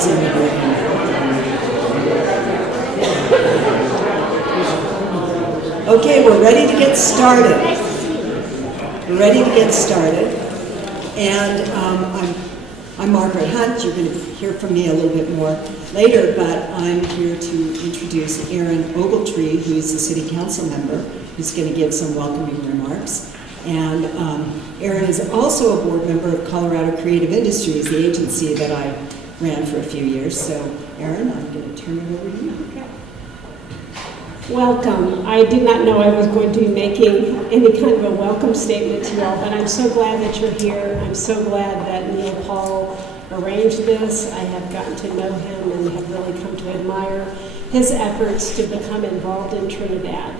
closing the room. Okay, we're ready to get started. And I'm Margaret Hunt. You're going to hear from me a little bit more later, but I'm here to introduce Aaron Ogletree, who's a city council member, who's going to give some welcoming remarks. And Aaron is also a board member of Colorado Creative Industries, the agency that I ran for a few years. So, Aaron, I'm going to turn it over to you. Okay. Welcome. I did not know I was going to be making any kind of a welcome statement to you all, but I'm so glad that you're here. I'm so glad that Neil Paul arranged this. I have gotten to know him and have really come to admire his efforts to become involved in Trinidad.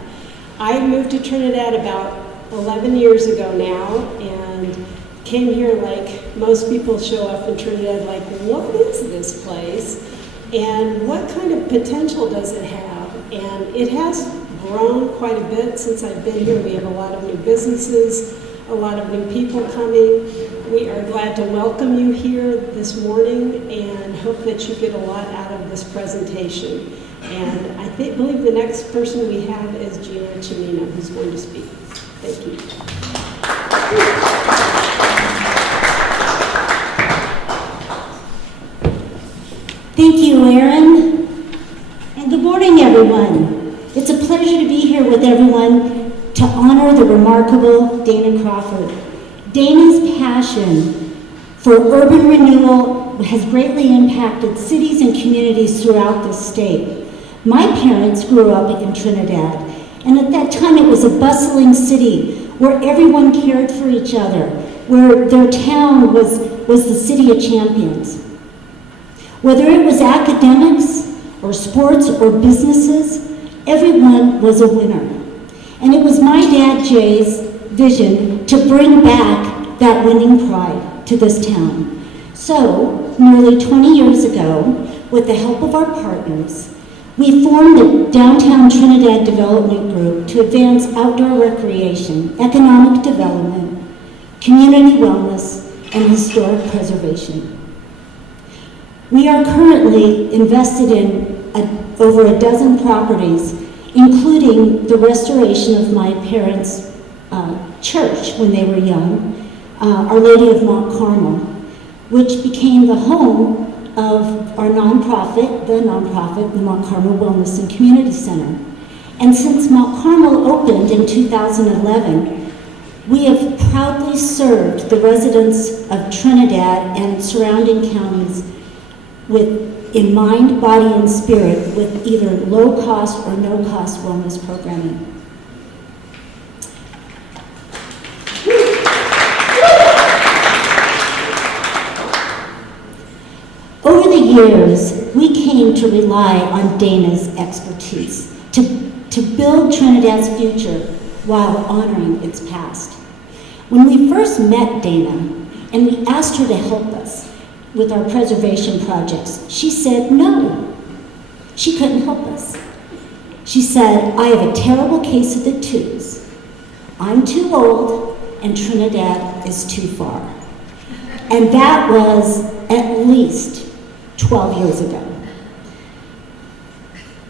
I moved to Trinidad about 11 years ago now and came here like most people show up in Trinidad like, what is this place? And what kind of potential does it have? And it has grown quite a bit since I've been here. We have a lot of new businesses, a lot of new people coming. We are glad to welcome you here this morning and hope that you get a lot out of this presentation. And I believe the next person we have is Gina Cimino, who's going to speak. Thank you. Thank you, Erin. And good morning, everyone. It's a pleasure to be here with everyone to honor the remarkable Dana Crawford. Dana's passion for urban renewal has greatly impacted cities and communities throughout the state. My parents grew up in Trinidad, and at that time it was a bustling city where everyone cared for each other, where their town was the city of champions. Whether it was academics or sports or businesses, everyone was a winner. And it was my dad Jay's vision to bring back that winning pride to this town. So, nearly 20 years ago, with the help of our partners, we formed the Downtown Trinidad Development Group to advance outdoor recreation, economic development, community wellness, and historic preservation. We are currently invested in over a dozen properties, including the restoration of my parents' church when they were young, Our Lady of Mount Carmel, which became the home of our nonprofit, the Mount Carmel Wellness and Community Center. And since Mount Carmel opened in 2011, we have proudly served the residents of Trinidad and surrounding counties in mind, body, and spirit with either low-cost or no-cost wellness programming. Over the years, we came to rely on Dana's expertise to build Trinidad's future while honoring its past. When we first met Dana and we asked her to help us with our preservation projects, she said no. She couldn't help us. She said, I have a terrible case of the twos. I'm too old and Trinidad is too far. And that was at least 12 years ago.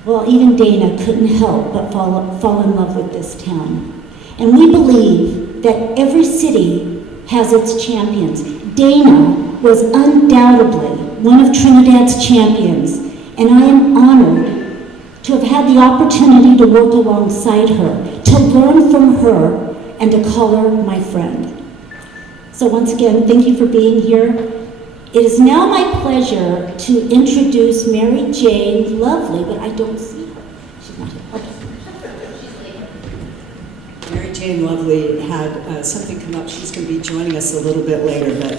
Well, even Dana couldn't help but fall in love with this town. And we believe that every city has its champions. Dana was undoubtedly one of Trinidad's champions, and I am honored to have had the opportunity to work alongside her, to learn from her, and to call her my friend. So once again, thank you for being here. It is now my pleasure to introduce Mary Jane Lovely, but I don't see her. She's not here. Okay. Mary Jane Lovely had something come up. She's going to be joining us a little bit later, but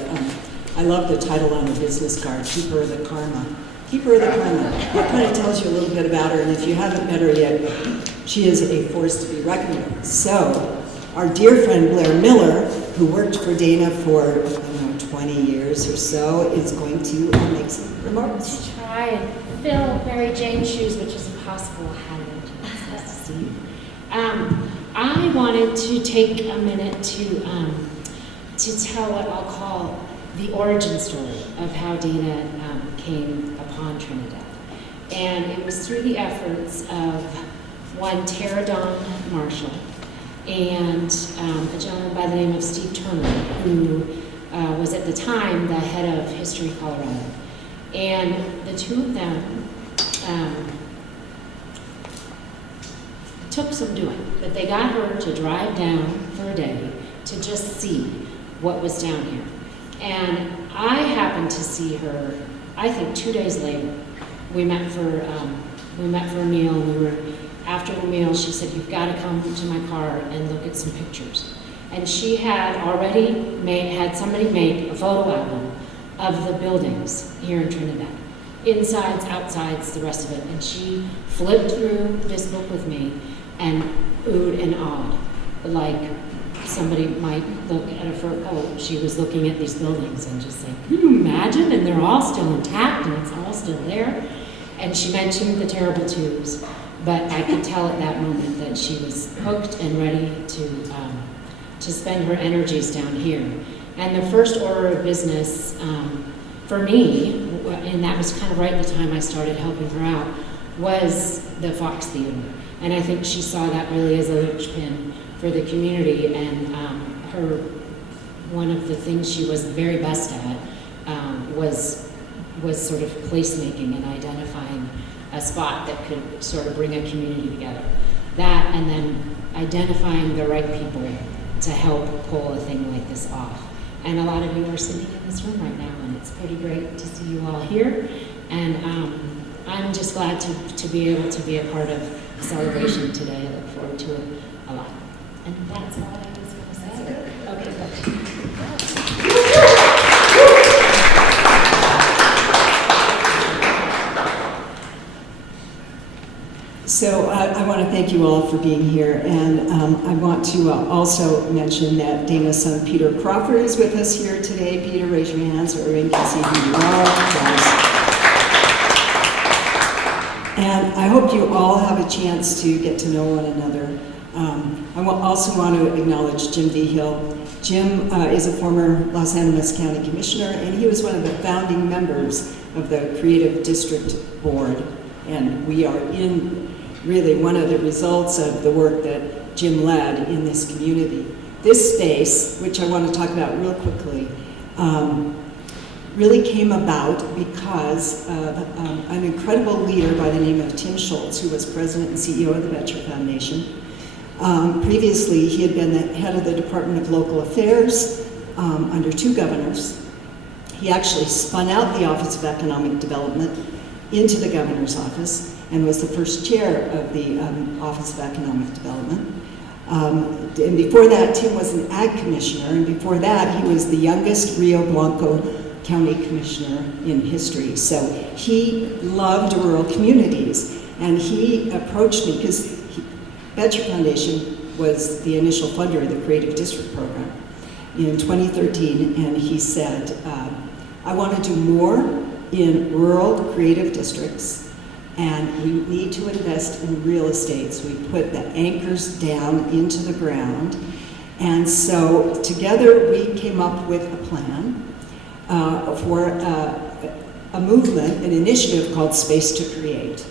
I love the title on the business card, Keeper of the Karma. Keeper of the Karma. That kind of tells you a little bit about her, and if you haven't met her yet, she is a force to be reckoned with. So, our dear friend Blair Miller, who worked for Dana for 20 years or so, is going to make some remarks. To try and fill Mary Jane's shoes, which is impossible. Nice to see you. I wanted to take a minute to tell what I'll call the origin story of how Dana came upon Trinidad. And it was through the efforts of one Tara Dawn Marshall and a gentleman by the name of Steve Turner, who was at the time the head of History Colorado. And the two of them took some doing, but they got her to drive down for a day to just see what was down here. And I happened to see her, I think 2 days later. We met for a meal, and after the meal, she said, "You've got to come to my car and look at some pictures." And she had already had somebody make a photo album of the buildings here in Trinidad. Insides, outsides, the rest of it. And she flipped through this book with me and oohed and awed, like somebody might look at a fur coat. She was looking at these buildings and just saying, "Can you imagine?" And they're all still intact and it's all still there. And she mentioned the terrible twos, but I could tell at that moment that she was hooked and ready to spend her energies down here. And the first order of business for me, and that was kind of right at the time I started helping her out, was the Fox Theater. And I think she saw that really as a linchpin for the community, and one of the things she was very best at was sort of placemaking and identifying a spot that could sort of bring a community together. That, and then identifying the right people to help pull a thing like this off. And a lot of you are sitting in this room right now, and it's pretty great to see you all here. And I'm just glad to be able to be a part of the celebration today. I look forward to it a lot. And that's all I was going to say. Okay, good. So I want to thank you all for being here, and I want to also mention that Dana's son Peter Crawford is with us here today. Peter, raise your hands so everyone can see who you are. And I hope you all have a chance to get to know one another. I also want to acknowledge Jim V. Hill. Jim is a former Los Angeles County Commissioner, and he was one of the founding members of the Creative District Board. And we are in really one of the results of the work that Jim led in this community. This space, which I want to talk about real quickly, really came about because of an incredible leader by the name of Tim Schultz, who was president and CEO of the Betcher Foundation. Previously, he had been the head of the Department of Local Affairs under two governors. He actually spun out the Office of Economic Development into the governor's office and was the first chair of the Office of Economic Development. And before that, Tim was an ag commissioner, and before that, he was the youngest Rio Blanco County commissioner in history. So he loved rural communities, and he approached me because Betcher Foundation was the initial funder of the Creative District program in 2013, and he said, I want to do more in rural creative districts, and we need to invest in real estate. So we put the anchors down into the ground. And so together we came up with a plan for a movement, an initiative called Space to Create.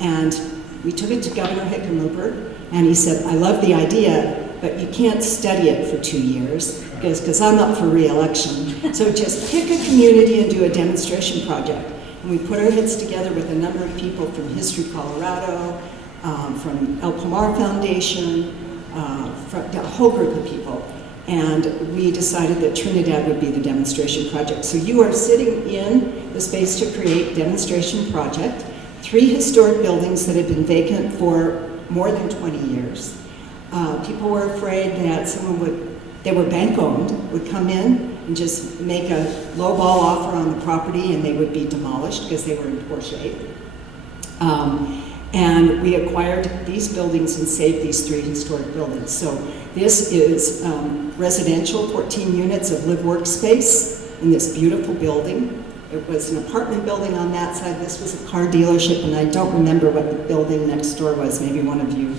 And we took it to Governor Hickenlooper, and he said, I love the idea, but you can't study it for 2 years because I'm up for re-election. So just pick a community and do a demonstration project. And we put our heads together with a number of people from History Colorado, from El Pomar Foundation, from a whole group of people. And we decided that Trinidad would be the demonstration project. So you are sitting in the Space to Create demonstration project, 3 historic buildings that have been vacant for more than 20 years. People were afraid that they were bank owned, would come in and just make a lowball offer on the property and they would be demolished because they were in poor shape. And we acquired these buildings and saved these 3 historic buildings. So this is residential, 14 units of live-work space in this beautiful building. It was an apartment building on that side. This was a car dealership, and I don't remember what the building next door was. Maybe one of you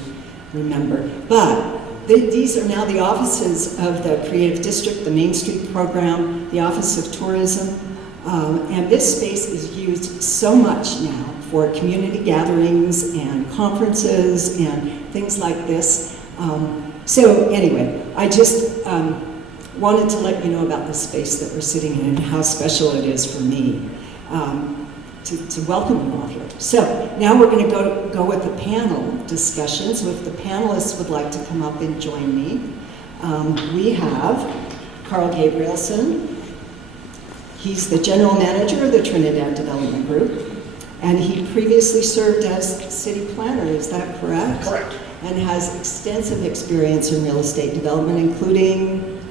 remember. But These are now the offices of the Creative District, the Main Street Program, the Office of Tourism, and this space is used so much now for community gatherings and conferences and things like this. So anyway, I just wanted to let you know about the space that we're sitting in and how special it is for me to welcome you all here. So now we're going to go with the panel discussions. If the panelists would like to come up and join me. We have Carl Gabrielson. He's the general manager of the Trinidad Development Group, and he previously served as city planner, is that correct? Correct. And has extensive experience in real estate development, including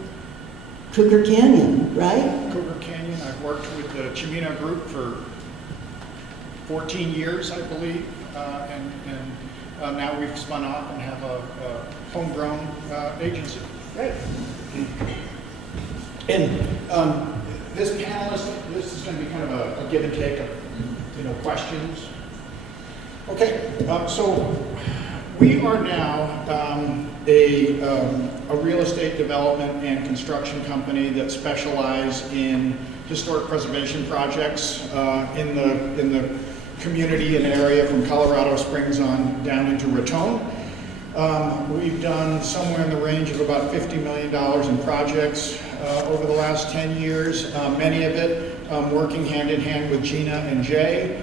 Cougar Canyon, right? Cougar Canyon, I've worked with the Chimino Group for 14 years, I believe, and now we've spun off and have a homegrown agency. Great. And this panelist, this is going to be kind of a give and take of, questions. Okay, so we are now a real estate development and construction company that specialize in historic preservation projects in the community and area from Colorado Springs on down into Raton. We've done somewhere in the range of about $50 million in projects over the last 10 years, many of it working hand in hand with Gina and Jay.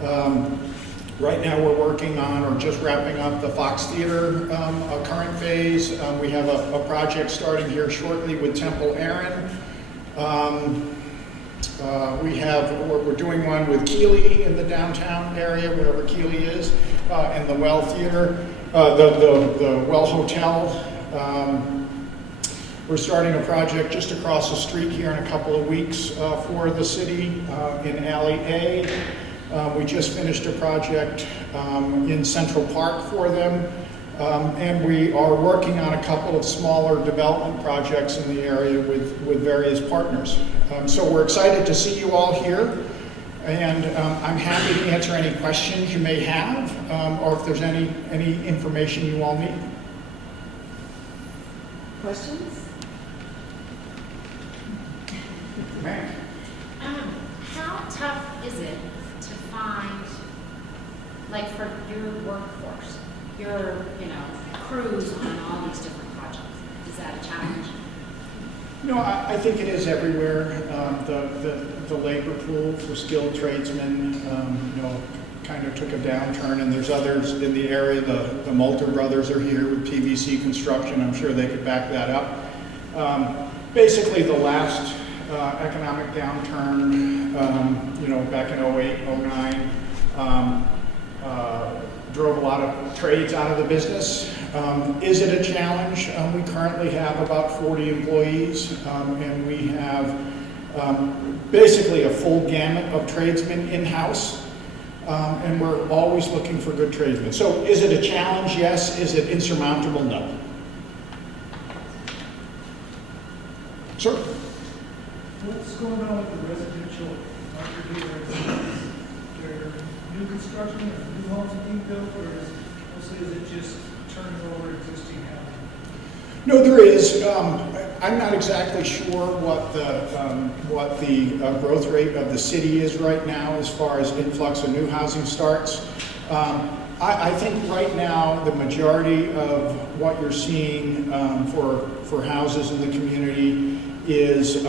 Right now we're working on or just wrapping up the Fox Theater current phase. We have a project starting here shortly with Temple Aaron. We're doing one with Keeley in the downtown area, wherever Keeley is, and the Well Theater, the Well Hotel. We're starting a project just across the street here in a couple of weeks for the city in Alley A. We just finished a project in Central Park for them. And we are working on a couple of smaller development projects in the area with various partners. So we're excited to see you all here, and I'm happy to answer any questions you may have, or if there's any information you all need. Questions? Ma'am. How tough is it to find, like for your workforce, your, crews on all these different projects? Is that a challenge? No, I think it is everywhere. The labor pool for skilled tradesmen, kind of took a downturn, and there's others in the area. The Moulter brothers are here with PVC Construction. I'm sure they could back that up. Basically, the last economic downturn, back in 08, 09, drove a lot of trades out of the business. Is it a challenge? We currently have about 40 employees, and we have basically a full gamut of tradesmen in-house, and we're always looking for good tradesmen. So is it a challenge? Yes. Is it insurmountable? No. Sir? What's going on with the residential market here? Is there new construction or new homes being built, or is it just turning over existing housing? No, there is. I'm not exactly sure what the growth rate of the city is right now as far as influx of new housing starts. I think right now the majority of what you're seeing for houses in the community is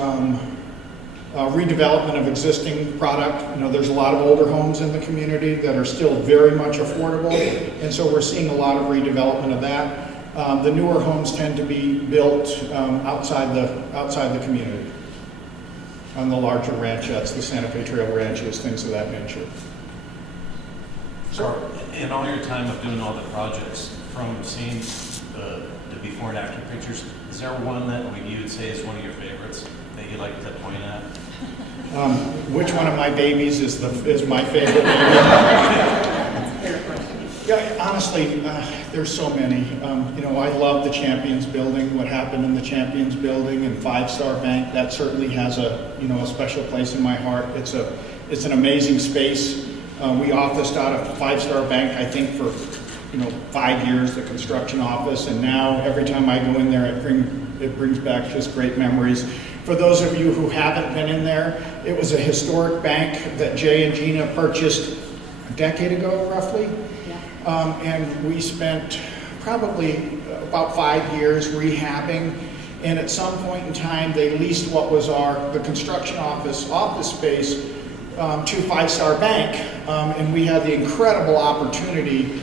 redevelopment of existing product. There's a lot of older homes in the community that are still very much affordable, and so we're seeing a lot of redevelopment of that. The newer homes tend to be built outside the community, on the larger ranchettes, the Santa Fe Trail ranches, things of that nature. Sir, in all your time of doing all the projects, from seeing the before and after pictures, is there one that you would say is one of your favorites that you like to point at? Which one of my babies is my favorite? Yeah, honestly, there's so many. I love the Champions Building. What happened in the Champions Building and 5-Star Bank, that certainly has a special place in my heart. It's an amazing space. We officed out of 5-Star Bank, I think, for 5 years, the construction office, and now every time I go in there, it brings back just great memories. For those of you who haven't been in there, it was a historic bank that Jay and Gina purchased a decade ago, roughly. And we spent probably about 5 years rehabbing, and at some point in time, they leased what was the construction office space to Five Star Bank, and we had the incredible opportunity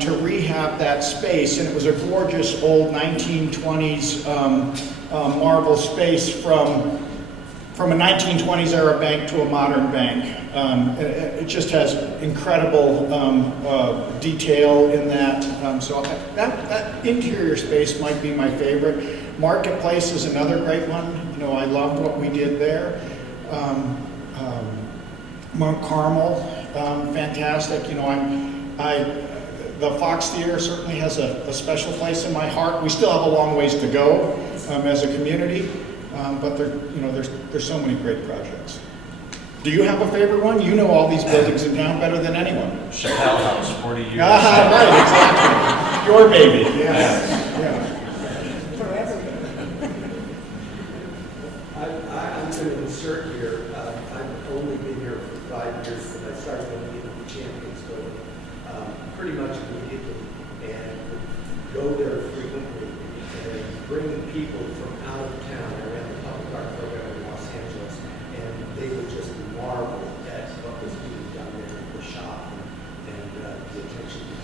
to rehab that space, and it was a gorgeous old 1920s marble space from a 1920s era bank to a modern bank. It just has incredible detail in that. So that interior space might be my favorite. Marketplace is another great one. I loved what we did there. Mount Carmel, fantastic. The Fox Theater certainly has a special place in my heart. We still have a long ways to go as a community, but there's so many great projects. Do you have a favorite one? You know all these buildings in town better than anyone. Chappelle House, 40 years. Right, exactly. Your baby, yeah. I'm going to insert here, I've only been here for 5 years, but I started going into the Champions Building pretty much immediately, and would go there frequently, and bringing people from out of town. I ran the public art program in Los Angeles, and they would just marvel at what was being done there in the shop and the attention to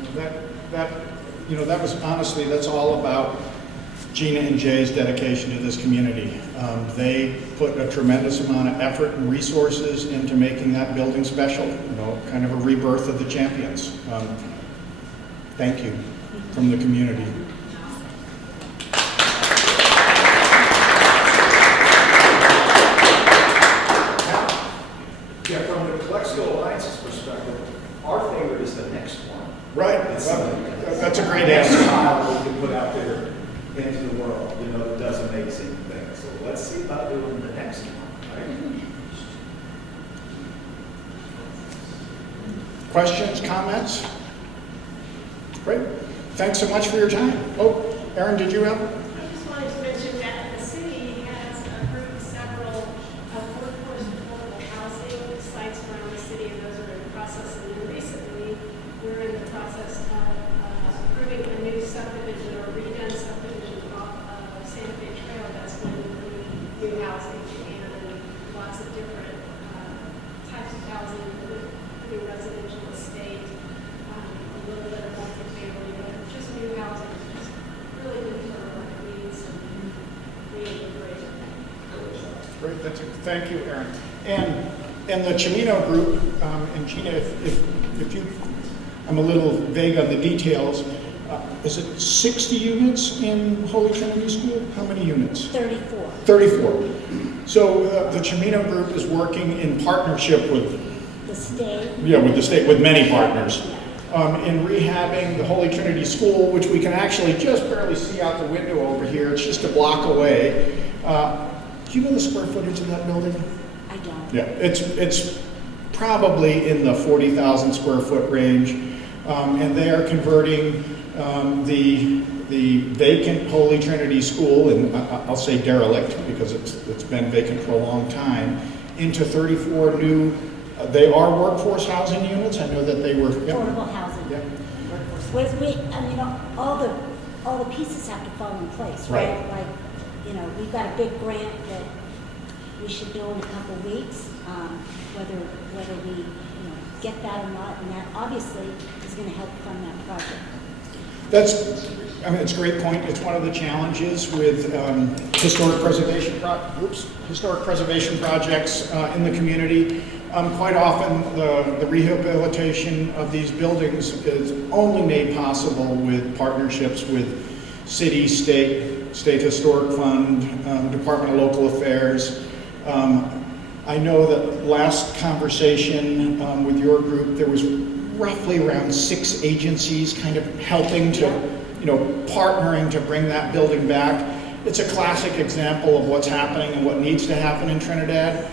detail. That was honestly, that's all about Gina and Jay's dedication to this community. They put a tremendous amount of effort and resources into making that building special, kind of a rebirth of the Champions. Thank you from the community. Yeah, from the Calexico Alliance's perspective, our favorite is the next one. Right, that's a great answer. Child we can put out there into the world, that does amazing things. So let's see about doing the next one, right? Questions, comments? Great. Thanks so much for your time. Oh, Erin, did you have? I just wanted to mention that the city has approved several workforce affordable housing sites around the city, and those are in the process. And then recently, we're in the process of approving a new subdivision or redone subdivision off of Santa Fe Trail that's going to include new housing and lots of different types of housing, including residential estate, a little bit of multifamily, but just new housing. Just really good for our needs and reintegrate. Great, thank you, Erin. And the Chimino group, and Gina, if you, I'm a little vague on the details. Is it 60 units in Holy Trinity School? How many units? 34. 34. So the Chimino group is working in partnership with The state. Yeah, with the state, with many partners, in rehabbing the Holy Trinity School, which we can actually just barely see out the window over here. It's just a block away. Do you know the square footage of that building? I don't. Yeah, it's probably in the 40,000 square foot range, and they are converting the vacant Holy Trinity School, and I'll say derelict because it's been vacant for a long time, into 34 new. They are workforce housing units. I know that they were Affordable housing. Yep. Workforce. All the pieces have to fall in place, right? Right. Like, we've got a big grant that we should know in a couple of weeks, whether we, get that or not, and that obviously is going to help fund that project. It's a great point. It's one of the challenges with historic preservation projects in the community. Quite often, the rehabilitation of these buildings is only made possible with partnerships with city, state historic fund, Department of Local Affairs. I know that last conversation with your group, there was roughly around 6 agencies kind of helping to, partnering to bring that building back. It's a classic example of what's happening and what needs to happen in Trinidad.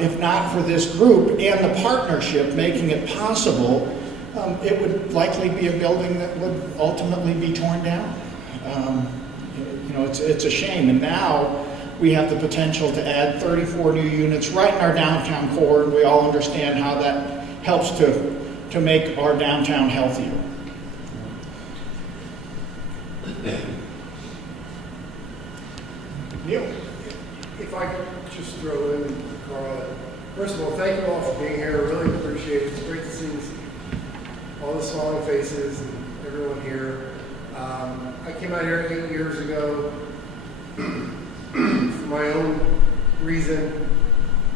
If not for this group and the partnership making it possible, It would likely be a building that would ultimately be torn down. You know, it's a shame. And now we have the potential to add 34 new units right in our downtown core, and we all understand how that helps to make our downtown healthier. Neil? If I could just throw in, Carl, first of all, thank you all for being here. I really appreciate it. It's great to see all the smiling faces and everyone here. I came out here 8 years ago for my own reason.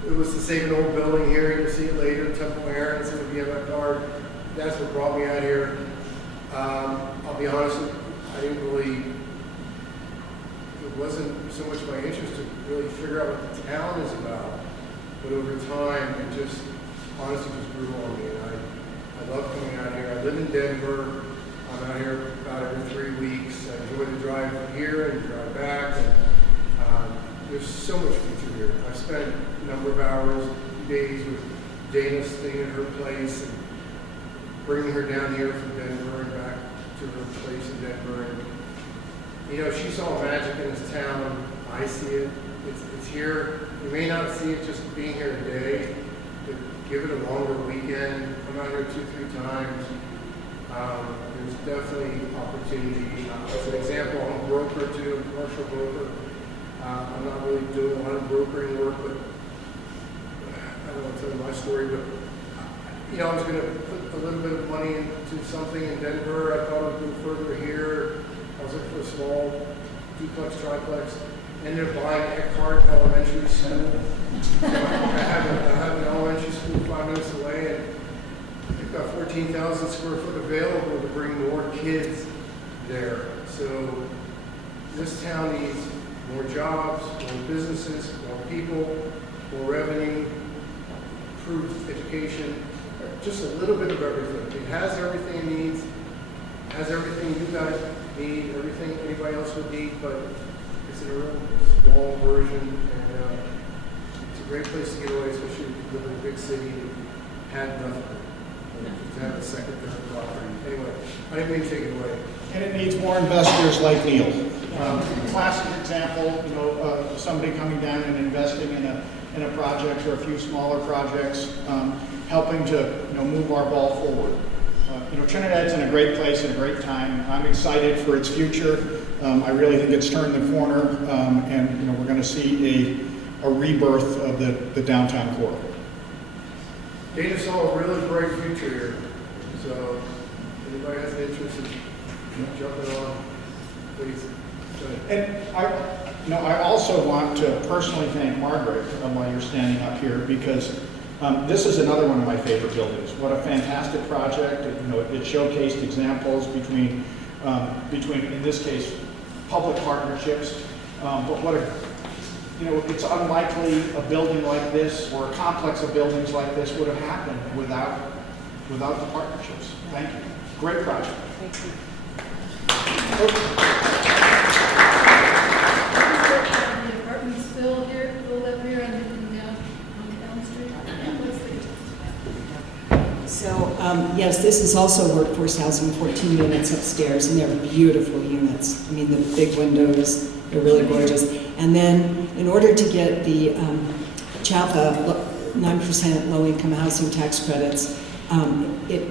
It was to save an old building here. You'll see it later, Temple Aaron's, it would be on my card. That's what brought me out here. I'll be honest, I didn't really, it wasn't so much my interest to really figure out what the town is about. But over time, it just, honestly, just grew on me. And I love coming out here. I live in Denver. I'm out here about every 3 weeks. I enjoy the drive here and drive back. And, there's so much future here. I spent a number of hours, days with Dana staying at her place and bringing her down here from Denver and back to her place in Denver. And, you know, she saw magic in this town. I see it. It's here. You may not see it just being here a day, but give it a longer weekend. Come out here 2-3 times. There's definitely opportunity. As an example, I'm a broker too, a commercial broker. I'm not really doing a lot of brokering work, but I don't want to tell you my story, but you know, I was going to put a little bit of money into something in Denver. I thought I would go further here. I was looking for a small duplex, triplex. Ended up buying Eckhart Elementary School. I have an elementary school 5 minutes away, and we've got 14,000 square foot available to bring more kids there. So this town needs more jobs, more businesses, more people, more revenue, improved education, just a little bit of everything. It has everything it needs, has everything you guys need, everything anybody else would need, but it's in a real small version, and it's a great place to get away, especially if you live in a big city and had nothing. To have a second, third property. Anyway, I didn't mean to take it away. And it needs more investors like Neil. Classic example, you know, somebody coming down and investing in a project or a few smaller projects, helping to, you know, move our ball forward. You know, Trinidad's in a great place at a great time. I'm excited for its future. I really think it's turned the corner, and you know, we're going to see a rebirth of the downtown core. Dana saw a really bright future here, so if anybody has an interest in jumping on, please. Go ahead. And I also want to personally thank Margaret while you're standing up here, because this is another one of my favorite buildings. What a fantastic project! You know, it showcased examples between in this case public partnerships, but what a, you know, it's unlikely a building like this or a complex of buildings like this would have happened without the partnerships. Thank you. Great project. Thank you. The apartments filled here, filled up here on Elm Street. So, yes, this is also workforce housing, 14 units upstairs, and they're beautiful units. I mean, the big windows, they're really gorgeous. And then, in order to get the CHAFA 9% low-income housing tax credits, it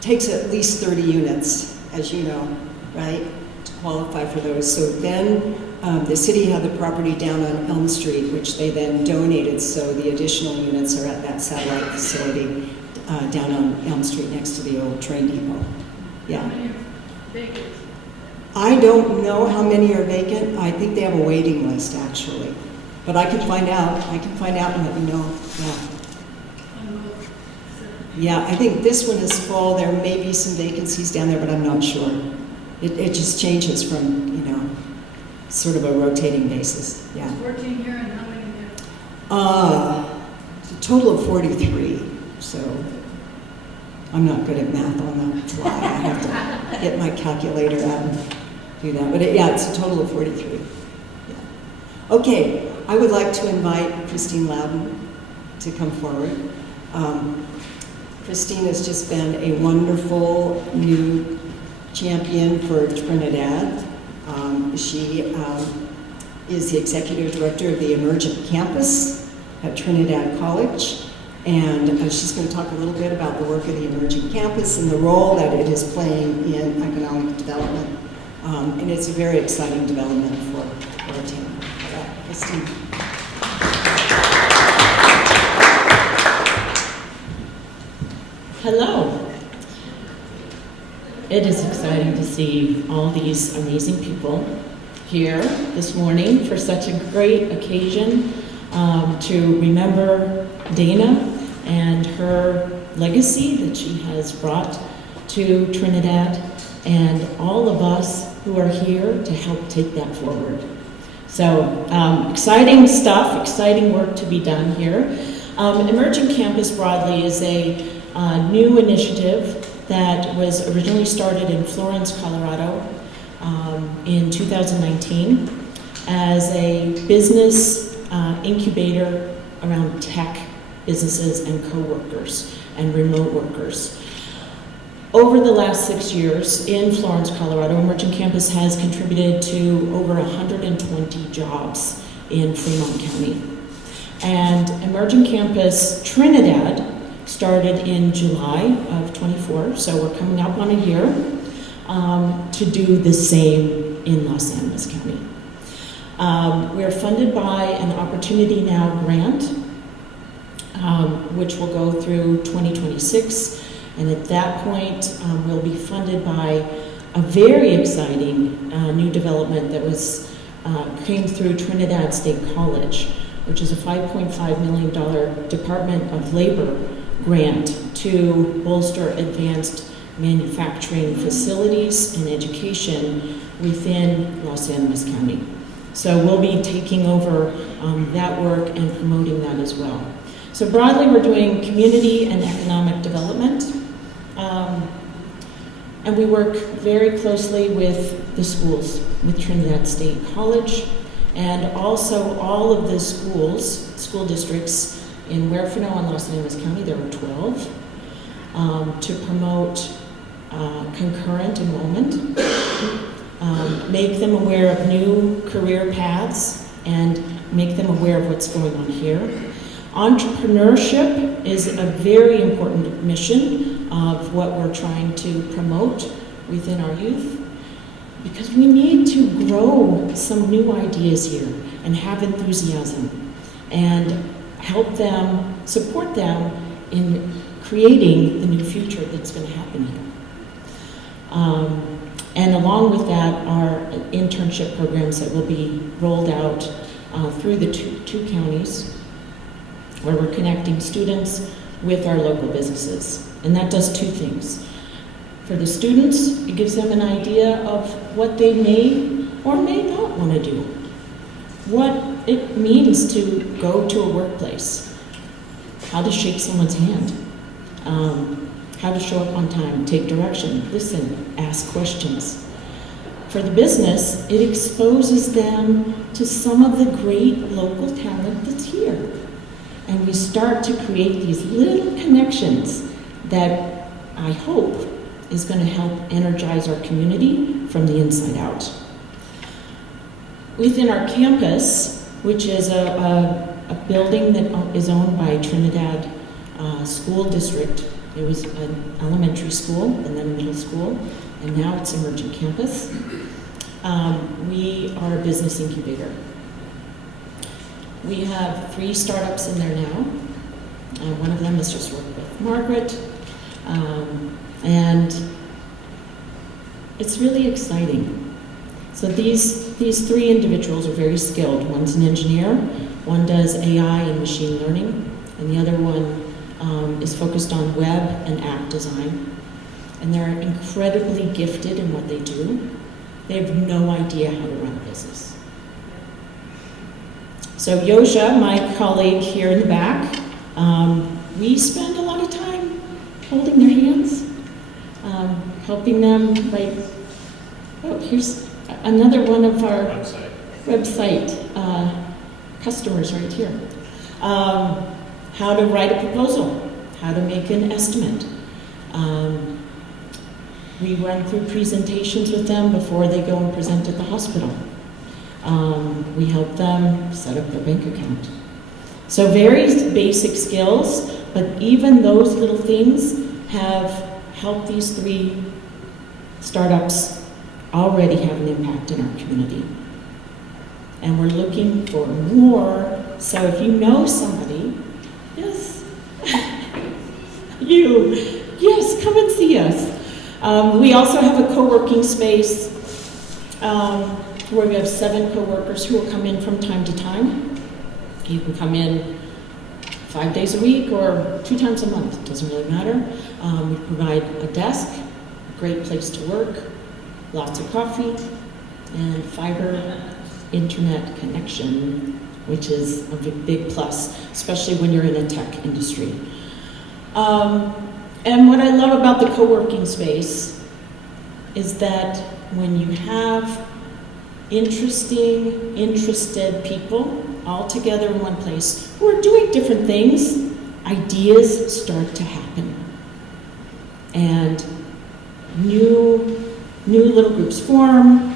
takes at least 30 units, as you know, right, to qualify for those. So then, the city had the property down on Elm Street, which they then donated, so the additional units are at that satellite facility down on Elm Street next to the old train depot. Yeah. How many are vacant? I don't know how many are vacant. I think they have a waiting list, actually. But I can find out. I can find out and let you know. Yeah. Yeah, I think this one is full. There may be some vacancies down there, but I'm not sure. It just changes from, you know, sort of a rotating basis. Yeah. 14 here and how many there? It's a total of 43. So I'm not good at math on the fly. I have to get my calculator out and do that. But yeah, it's a total of 43. Yeah. Okay, I would like to invite Christine Loudon to come forward. Christine has just been a wonderful new champion for Trinidad. She is the executive director of the Emergent Campus at Trinidad College. And she's going to talk a little bit about the work of the Emergent Campus and the role that it is playing in economic development. And it's a very exciting development for our town. Christine. Hello. It is exciting to see all these amazing people here this morning for such a great occasion to remember Dana and her legacy that she has brought to Trinidad, and all of us who are here to help take that forward. So exciting stuff, exciting work to be done here. Emerging Campus broadly is a new initiative that was originally started in Florence, Colorado in 2019 as a business incubator around tech businesses and co-workers and remote workers. Over the last 6 years in Florence, Colorado, Emerging Campus has contributed to over 120 jobs in Fremont County. And Emerging Campus Trinidad started in July of 24, so we're coming up on a year to do the same in Los Angeles County. We're funded by an Opportunity Now grant, which will go through 2026, and at that point we'll be funded by a very exciting new development that came through Trinidad State College, which is a $5.5 million Department of Labor grant to bolster advanced manufacturing facilities and education within Los Angeles County. So we'll be taking over that work and promoting that as well. So broadly, we're doing community and economic development. And we work very closely with the schools, with Trinidad State College, and also all of the school districts in Huérfano and Los Angeles County. There were 12, to promote concurrent enrollment, make them aware of new career paths, and make them aware of what's going on here. Entrepreneurship is a very important mission of what we're trying to promote within our youth, because we need to grow some new ideas here and have enthusiasm and help them, support them in creating the new future that's going to happen here. And along with that are internship programs that will be rolled out through the two counties, where we're connecting students with our local businesses. And that does two things. For the students, it gives them an idea of what they may or may not want to do, what it means to go to a workplace, how to shake someone's hand, how to show up on time, take direction, listen, ask questions. For the business, it exposes them to some of the great local talent that's here. And we start to create these little connections that I hope is going to help energize our community from the inside out. Within our campus, which is a building that is owned by Trinidad School District, it was an elementary school and then a middle school, and now it's Emergent Campus. We are a business incubator. We have 3 startups in there now. One of them has just worked with Margaret. And it's really exciting. So these 3 individuals are very skilled. One's an engineer, one does AI and machine learning, and the other one is focused on web and app design. And they're incredibly gifted in what they do. They have no idea how to run a business. So Yosha, my colleague here in the back, we spend a lot of time holding their hands, helping them, like, oh, here's another one of our website customers right here. How to write a proposal, how to make an estimate. We run through presentations with them before they go and present at the hospital. We help them set up their bank account. So very basic skills, but even those little things have helped these 3 startups already have an impact in our community. And we're looking for more. So if you know somebody, yes, yes, come and see us. We also have a co-working space where we have 7 co-workers who will come in from time to time. You can come in 5 days a week or 2 times a month, it doesn't really matter. We provide a desk, a great place to work, lots of coffee, and fiber internet connection, which is a big plus, especially when you're in a tech industry. And what I love about the co-working space is that when you have interested people all together in one place who are doing different things, ideas start to happen. And new little groups form,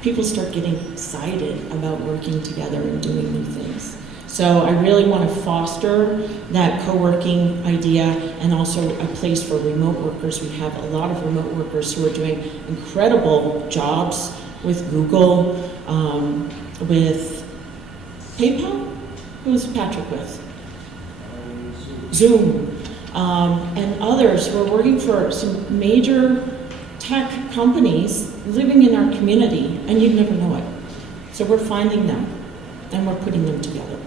people start getting excited about working together and doing new things. So I really want to foster that co-working idea and also a place for remote workers. We have a lot of remote workers who are doing incredible jobs with Google, with PayPal. Who's Patrick with? Zoom. And others who are working for some major tech companies living in our community, and you'd never know it. So we're finding them, and we're putting them together,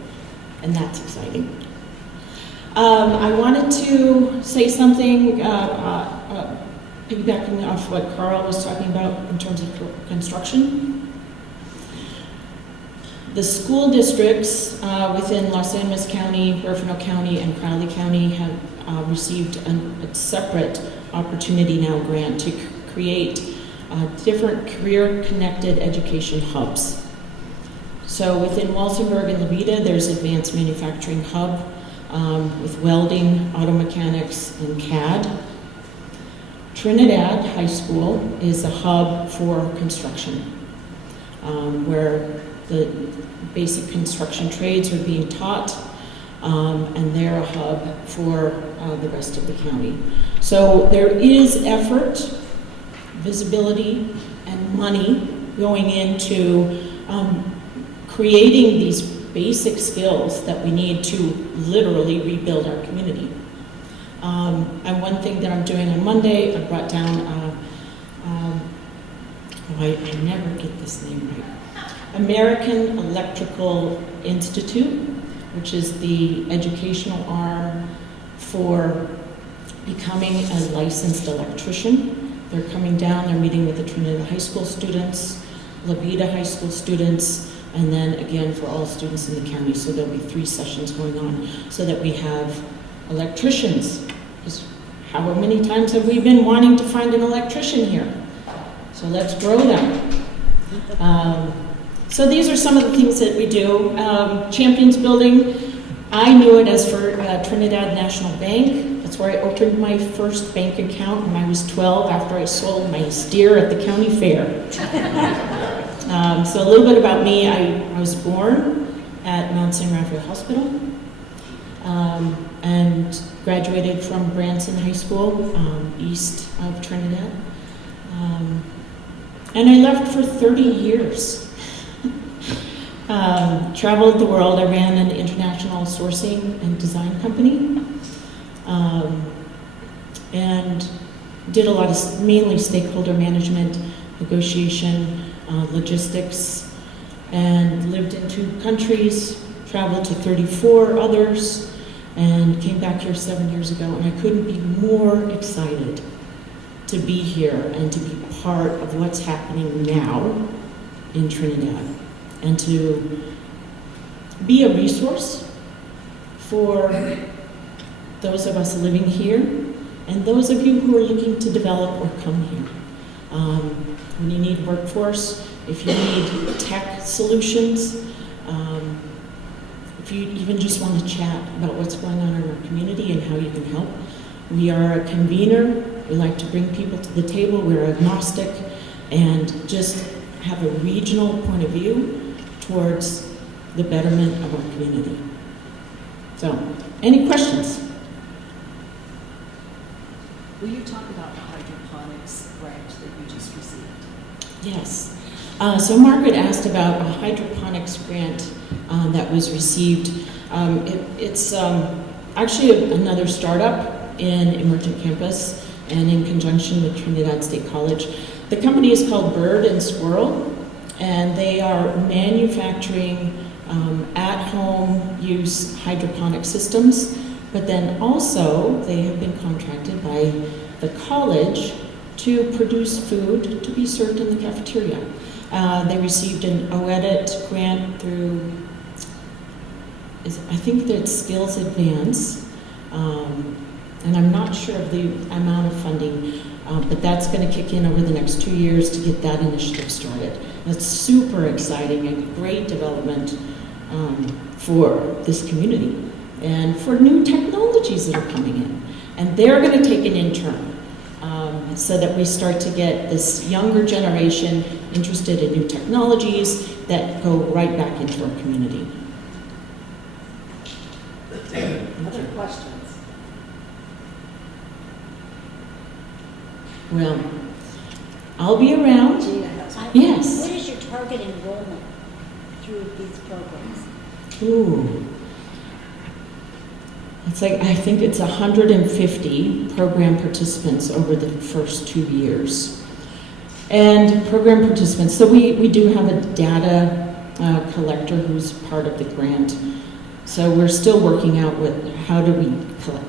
and that's exciting. I wanted to say something, piggybacking off what Carl was talking about in terms of construction. The school districts within Los Angeles County, Huerfano County, and Crowley County have received a separate opportunity now grant to create different career-connected education hubs. So within Walsenburg and Levita, there's Advanced Manufacturing Hub with welding, auto mechanics, and CAD. Trinidad High School is a hub for construction, where the basic construction trades are being taught, and they're a hub for the rest of the county. So there is effort, visibility, and money going into creating these basic skills that we need to literally rebuild our community. And one thing that I'm doing on Monday, I brought down, I never get this name right, American Electrical Institute, which is the educational arm for becoming a licensed electrician. They're coming down, they're meeting with the Trinidad High School students, Levita High School students, and then again for all students in the county. So there'll be 3 sessions going on so that we have electricians. Because how many times have we been wanting to find an electrician here? So let's grow them. So these are some of the things that we do. Champions Building, I knew it as for Trinidad National Bank. That's where I opened my first bank account when I was 12 after I sold my steer at the county fair. So a little bit about me, I was born at Mount St. Raphael Hospital and graduated from Branson High School, east of Trinidad. And I left for 30 years. Traveled the world. I ran an international sourcing and design company, and did a lot of mainly stakeholder management, negotiation, logistics, and lived in 2 countries, traveled to 34 others, and came back here 7 years ago, and I couldn't be more excited to be here and to be part of what's happening now in Trinidad, and to be a resource for those of us living here and those of you who are looking to develop or come here. When you need workforce, if you need tech solutions, if you even just want to chat about what's going on in our community and how you can help. We are a convener. We like to bring people to the table. We're agnostic and just have a regional point of view towards the betterment of our community. So, any questions? Will you talk about the hydroponics grant that you just received? Yes. So Margaret asked about a hydroponics grant that was received. It's actually another startup in Emergent Campus and in conjunction with Trinidad State College. The company is called Bird and Squirrel, and they are manufacturing at-home use hydroponic systems, but then also they have been contracted by the college to produce food to be served in the cafeteria. They received an OEDIT grant through, I think that's Skills Advance, and I'm not sure of the amount of funding, but that's going to kick in over the next 2 years to get that initiative started. That's super exciting and great development for this community and for new technologies that are coming in. And they're going to take an intern so that we start to get this younger generation interested in new technologies that go right back into our community. Other questions? Well, I'll be around. Gina has Yes. What is your target enrollment through these programs? Ooh. It's like, I think it's 150 program participants over the first 2 years. And program participants, so we do have a data collector who's part of the grant. So we're still working out with how do we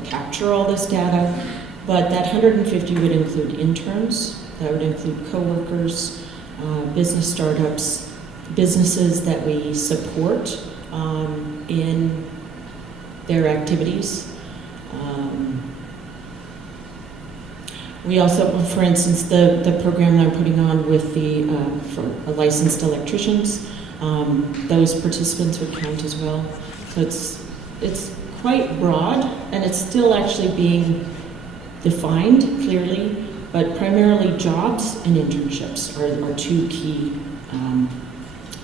capture all this data. But that 150 would include interns, that would include coworkers, business startups, businesses that we support in their activities. We also, for instance, the program that I'm putting on with for licensed electricians, those participants would count as well. So it's quite broad, and it's still actually being defined clearly, but primarily jobs and internships are two key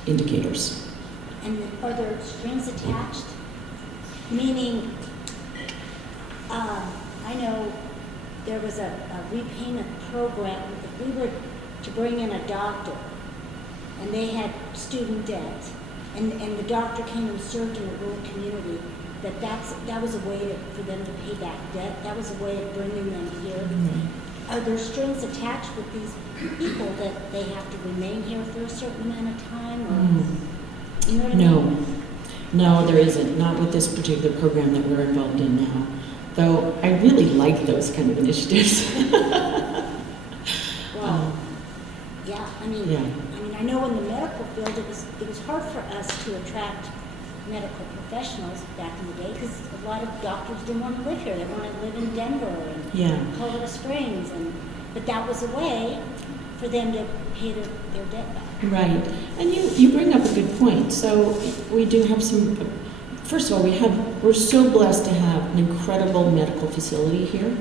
indicators. And are there strings attached? Meaning, I know there was a repayment program. If we were to bring in a doctor and they had student debt, and the doctor came and served in a rural community, that was a way for them to pay back debt. That was a way of bringing them here. Mm-hmm. Are there strings attached with these people that they have to remain here for a certain amount of time? Or, you know what I mean? No, there isn't. Not with this particular program that we're involved in now. Though I really like those kind of initiatives. Well, yeah. I mean, I know in the medical field it was hard for us to attract medical professionals back in the day because a lot of doctors didn't want to live here. They wanted to live in Denver and Colorado Springs, but that was a way for them to pay their debt back. Right, and you bring up a good point. So we do have some. First of all, we're so blessed to have an incredible medical facility here.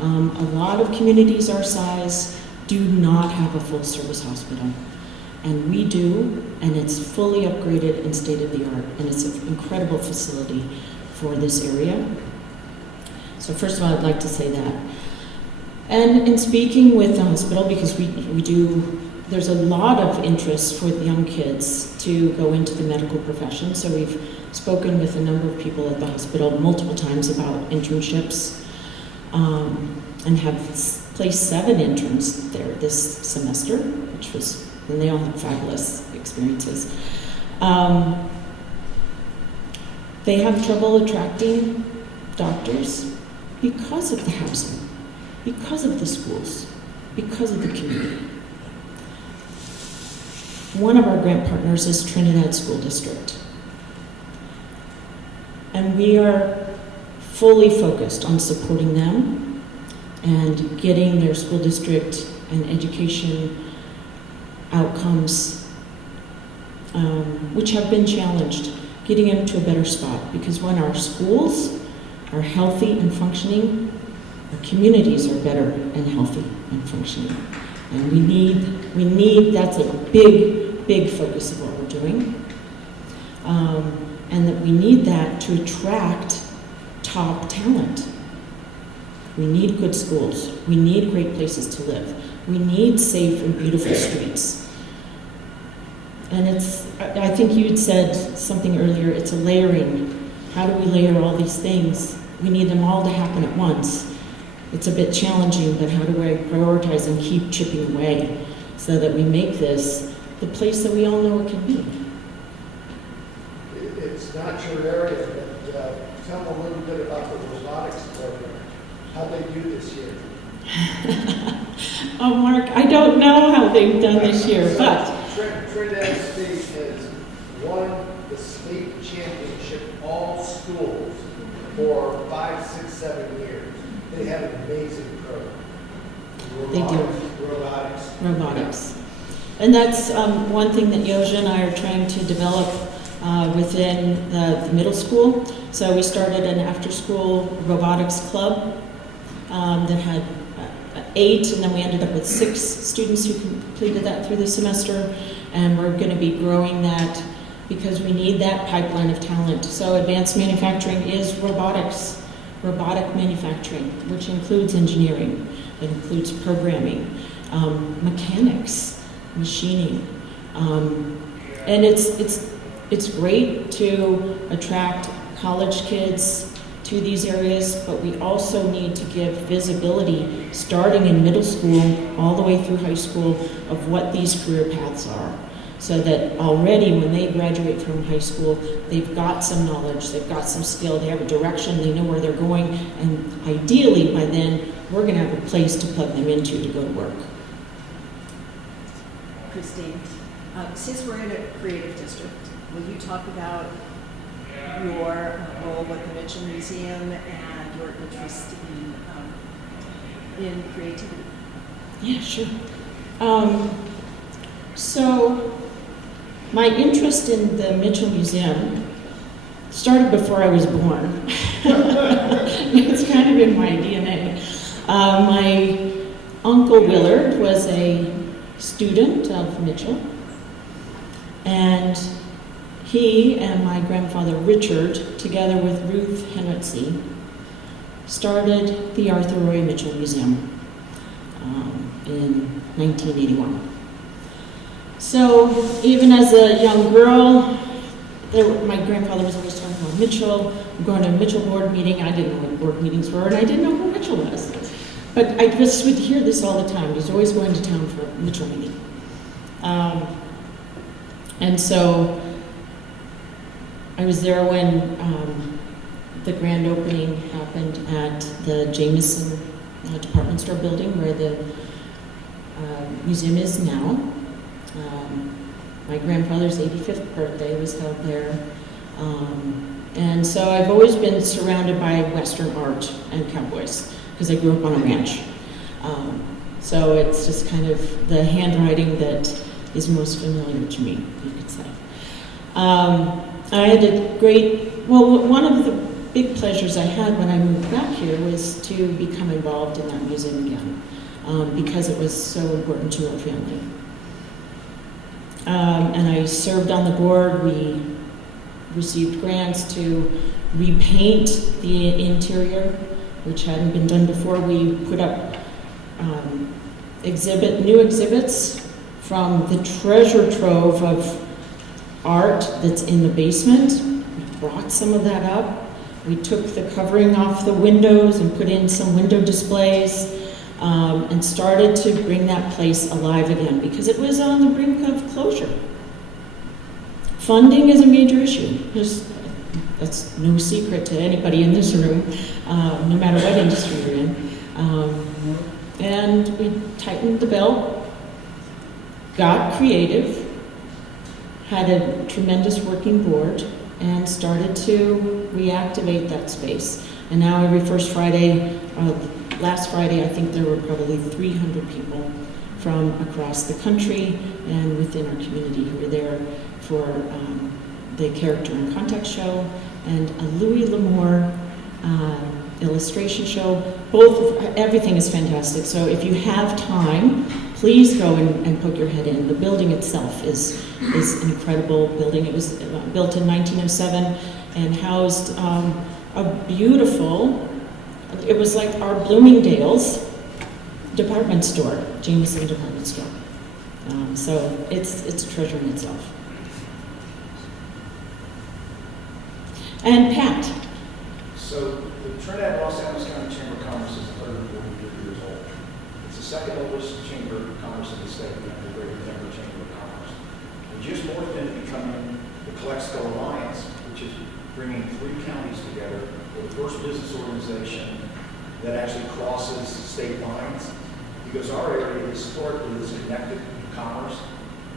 A lot of communities our size do not have a full service hospital. And we do, and it's fully upgraded and state-of-the-art, and it's an incredible facility for this area. So first of all, I'd like to say that. And in speaking with the hospital, because we do, there's a lot of interest for the young kids to go into the medical profession, so we've spoken with a number of people at the hospital multiple times about internships, and have placed 7 interns there this semester, which was, and they all had fabulous experiences. They have trouble attracting doctors because of the housing, because of the schools, because of the community. One of our grant partners is Trinidad School District. And we are fully focused on supporting them and getting their school district and education outcomes, which have been challenged getting them to a better spot. Because when our schools are healthy and functioning, our communities are better and healthy and functioning. And we need, that's a big focus of what we're doing. And that we need that to attract top talent. We need good schools. We need great places to live. We need safe and beautiful streets. And I think you'd said something earlier, it's a layering. How do we layer all these things? We need them all to happen at once. It's a bit challenging, but how do I prioritize and keep chipping away so that we make this the place that we all know it can be? It's not your area, but tell them a little bit about the robotics program. How'd they do this year? Oh, Mark, I don't know how they've done this year, but Trinidad State has won the state championship all schools for 5, 6, 7 years. They have an amazing program. They do. Robotics. Robotics. And that's one thing that Yoja and I are trying to develop within the middle school. So we started an after-school robotics club that had 8, and then we ended up with 6 students who completed that through the semester. And we're going to be growing that because we need that pipeline of talent. So advanced manufacturing is robotics, robotic manufacturing, which includes engineering, it includes programming, mechanics, machining. And it's great to attract college kids to these areas, but we also need to give visibility starting in middle school all the way through high school of what these career paths are, so that already when they graduate from high school, they've got some knowledge, they've got some skill, they have a direction, they know where they're going, and ideally by then we're going to have a place to plug them into to go to work. Christine, since we're in a creative district, will you talk about your role with the Mitchell Museum and your interest in creativity? Yeah, sure. So my interest in the Mitchell Museum started before I was born. It's kind of in my DNA. My uncle Willard was a student of Mitchell, and he and my grandfather Richard, together with Ruth Henritze, started the Arthur Roy Mitchell Museum in 1981. So even as a young girl, my grandfather was always talking about Mitchell. I'm going to a Mitchell board meeting. I didn't know what board meetings were, and I didn't know who Mitchell was. But I just would hear this all the time. He's always going to town for a Mitchell meeting. And so I was there when the grand opening happened at the Jameson department store building where the museum is now. My grandfather's 85th birthday was held there. And so I've always been surrounded by Western art and cowboys because I grew up on a ranch. So it's just kind of the handwriting that is most familiar to me, you could say. I had a one of the big pleasures I had when I moved back here was to become involved in that museum again, because it was so important to our family. And I served on the board. We received grants to repaint the interior, which hadn't been done before. We put up new exhibits from the treasure trove of art that's in the basement. We brought some of that up. We took the covering off the windows and put in some window displays, and started to bring that place alive again because it was on the brink of closure. Funding is a major issue. That's no secret to anybody in this room, no matter what industry you're in. And we tightened the belt, got creative, had a tremendous working board, and started to reactivate that space. And now every first Friday, last Friday, I think there were probably 300 people from across the country and within our community who were there for the character and context show, and a Louis L'Amour illustration show. Everything is fantastic. So if you have time, please go and poke your head in. The building itself is an incredible building. It was built in 1907 and housed a beautiful, it was like our Bloomingdale's department store, Jameson department store. So it's a treasure in itself. And Pat. So the Trinidad Los Angeles County Chamber of Commerce is 143 years old. It's the second oldest chamber of commerce in the state, behind the Greater Denver Chamber of Commerce. We just morphed into becoming the Calexico Alliance, which is bringing 3 counties together. We're the first business organization that actually crosses state lines, because our area historically is connected in commerce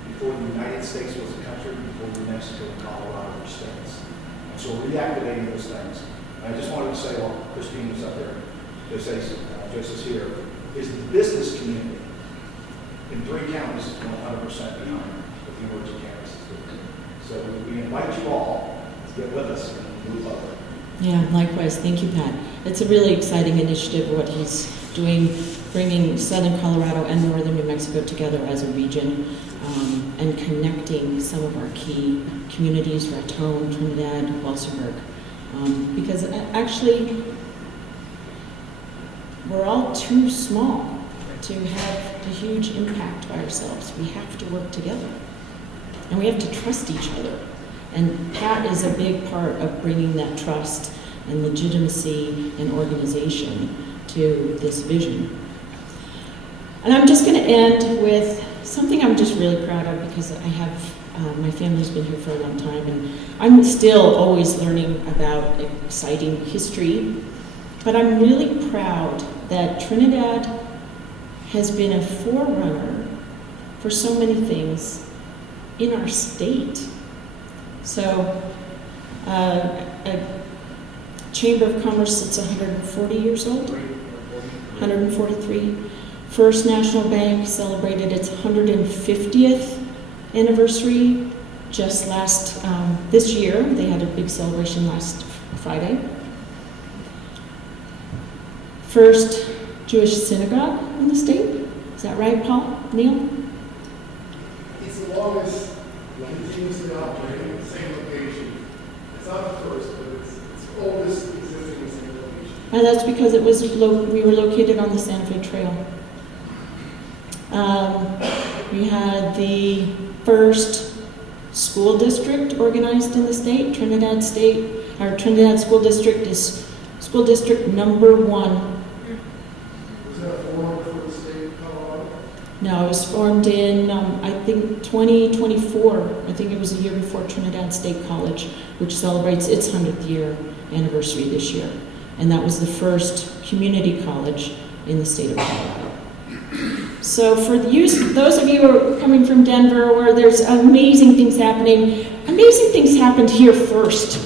before the United States was a country, before New Mexico and Colorado were states. And so we're reactivating those things. And I just wanted to say, while Christine was up there, Joseph's here, is the business community in 3 counties is 100% behind what the emerging campus is doing. So we invite you all to get with us and move over. Yeah, likewise. Thank you, Pat. It's a really exciting initiative, what he's doing, bringing southern Colorado and northern New Mexico together as a region, and connecting some of our key communities, Raton, Trinidad, Walsenburg. Because actually, we're all too small to have a huge impact by ourselves. We have to work together. And we have to trust each other. And Pat is a big part of bringing that trust and legitimacy and organization to this vision. And I'm just going to end with something I'm just really proud of, because I have, my family's been here for a long time, and I'm still always learning about exciting history. But I'm really proud that Trinidad has been a forerunner for so many things in our state. So, a Chamber of Commerce that's 140 years old, 143. First National Bank celebrated its 150th anniversary just this year. They had a big celebration last Friday. First Jewish synagogue in the state. Is that right, Neil? It's the longest continuously operating in the same location. It's not the first, but it's the oldest existing in the same location. And that's because we were located on the Santa Fe Trail. We had the first school district organized in the state. Trinidad School District is school district number 1. Was that formed for the state of Colorado? No, it was formed in, I think, 2024. I think it was a year before Trinidad State College, which celebrates its 100th year anniversary this year. And that was the first community college in the state of Colorado. So for those of you who are coming from Denver, where there's amazing things happening, amazing things happened here first.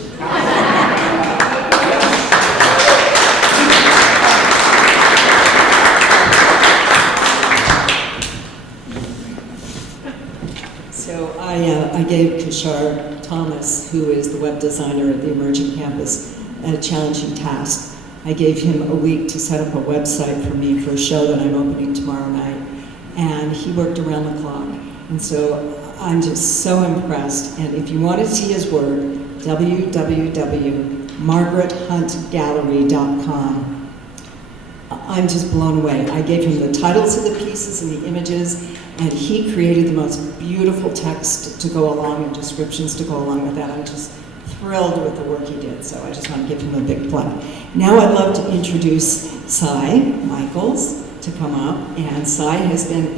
So I gave Kishar Thomas, who is the web designer at the Emerging Campus, a challenging task. I gave him a week to set up a website for me for a show that I'm opening tomorrow night, and he worked around the clock. And so I'm just so impressed. And if you want to see his work, www.margarethuntgallery.com. I'm just blown away. I gave him the titles of the pieces and the images, and he created the most beautiful text to go along and descriptions to go along with that. I'm just thrilled with the work he did, so I just want to give him a big plug. Now I'd love to introduce Cy Michaels to come up, and Cy has been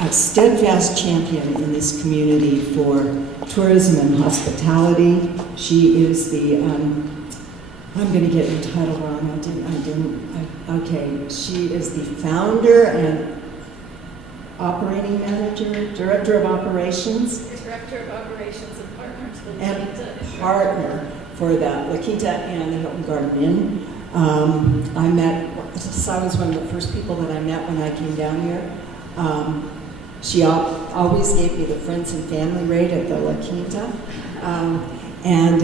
a steadfast champion in this community for tourism and hospitality. She is the, I'm going to get your title wrong, okay, she is the founder and operating manager, director of operations. Director of Operations and Partners with La And Quinta. partner for the La Quinta and the Hilton Garden Inn. Cy was one of the first people that I met when I came down here. She always gave me the friends and family rate at the La Quinta. and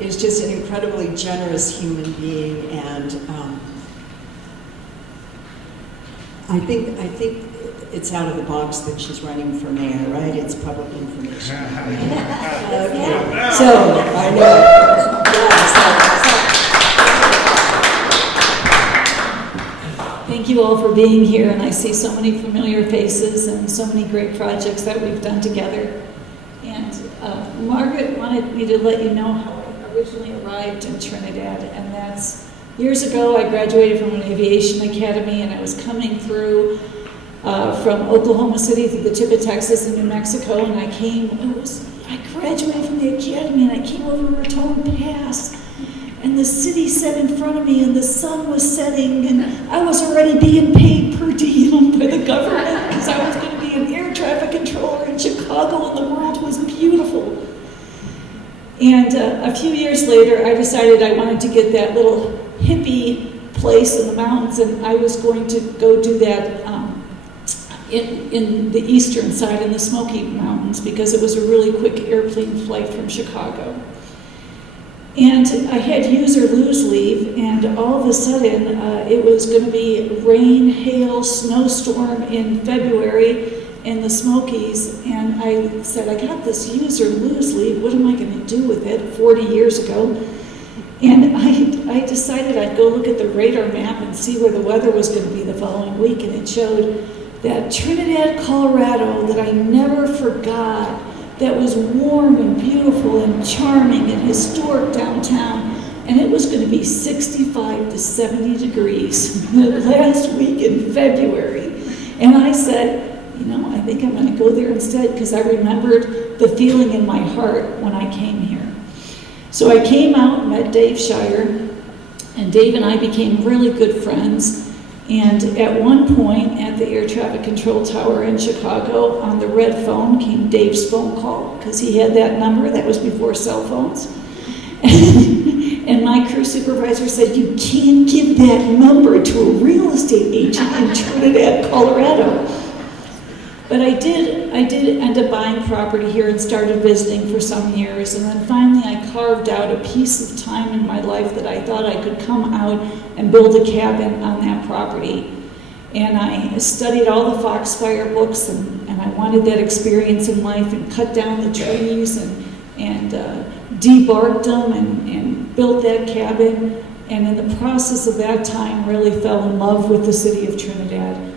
is just an incredibly generous human being. And I think it's out of the box that she's running for mayor, right? It's public information. Okay. So I know. Thank you all for being here, and I see so many familiar faces and so many great projects that we've done together. And Margaret wanted me to let you know how I originally arrived in Trinidad, and that's years ago. I graduated from an aviation academy, and I was coming through from Oklahoma City to the tip of Texas and New Mexico, and I graduated from the academy, and I came over Raton Pass. And the city set in front of me, and the sun was setting, and I was already being paid per diem by the government because I was going to be an air traffic controller in Chicago, and the world was beautiful. And a few years later, I decided I wanted to get that little hippie place in the mountains, and I was going to go do that in the eastern side, in the Smoky Mountains, because it was a really quick airplane flight from Chicago. And I had use or lose leave, and all of a sudden it was going to be rain, hail, snowstorm in February in the Smokies, and I said, I got this use or lose leave, what am I going to do with it 40 years ago? And I decided I'd go look at the radar map and see where the weather was going to be the following week, and it showed that Trinidad, Colorado, that I never forgot, that was warm and beautiful and charming and historic downtown, and it was going to be 65 to 70 degrees the last week in February. And I said, I think I'm going to go there instead, because I remembered the feeling in my heart when I came here. So I came out and met Dave Shire, and Dave and I became really good friends. And at one point at the air traffic control tower in Chicago, on the red phone came Dave's phone call, because he had that number. That was before cell phones. And my crew supervisor said, you can't give that number to a real estate agent in Trinidad, Colorado. But I did end up buying property here and started visiting for some years, and then finally I carved out a piece of time in my life that I thought I could come out and build a cabin on that property. And I studied all the Foxfire books, and I wanted that experience in life, and cut down the trees and debarked them and built that cabin, and in the process of that time really fell in love with the city of Trinidad.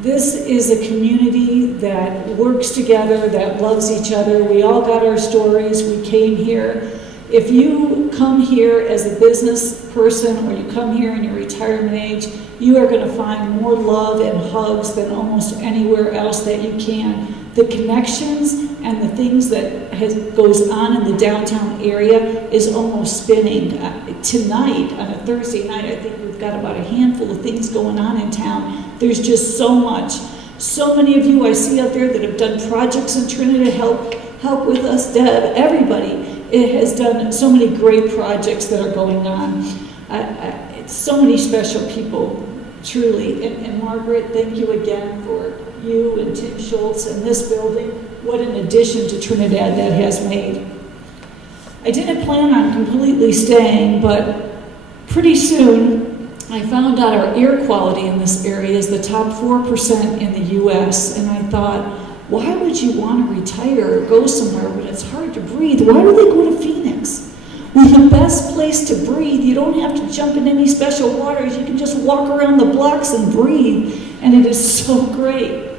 This is a community that works together, that loves each other. We all got our stories. We came here. If you come here as a business person, or you come here in your retirement age, you are going to find more love and hugs than almost anywhere else that you can. The connections and the things that goes on in the downtown area is almost spinning. Tonight, on a Thursday night, I think we've got about a handful of things going on in town. There's just so much. So many of you I see out there that have done projects in Trinidad, help with us, Deb, everybody. It has done so many great projects that are going on. It's so many special people, truly. And Margaret, thank you again for you and Tim Schultz and this building. What an addition to Trinidad that has made. I didn't plan on completely staying, but pretty soon I found out our air quality in this area is the top 4% in the U.S., and I thought, why would you want to retire or go somewhere when it's hard to breathe? Why would they go to Phoenix? We're the best place to breathe. You don't have to jump in any special waters. You can just walk around the blocks and breathe, and it is so great.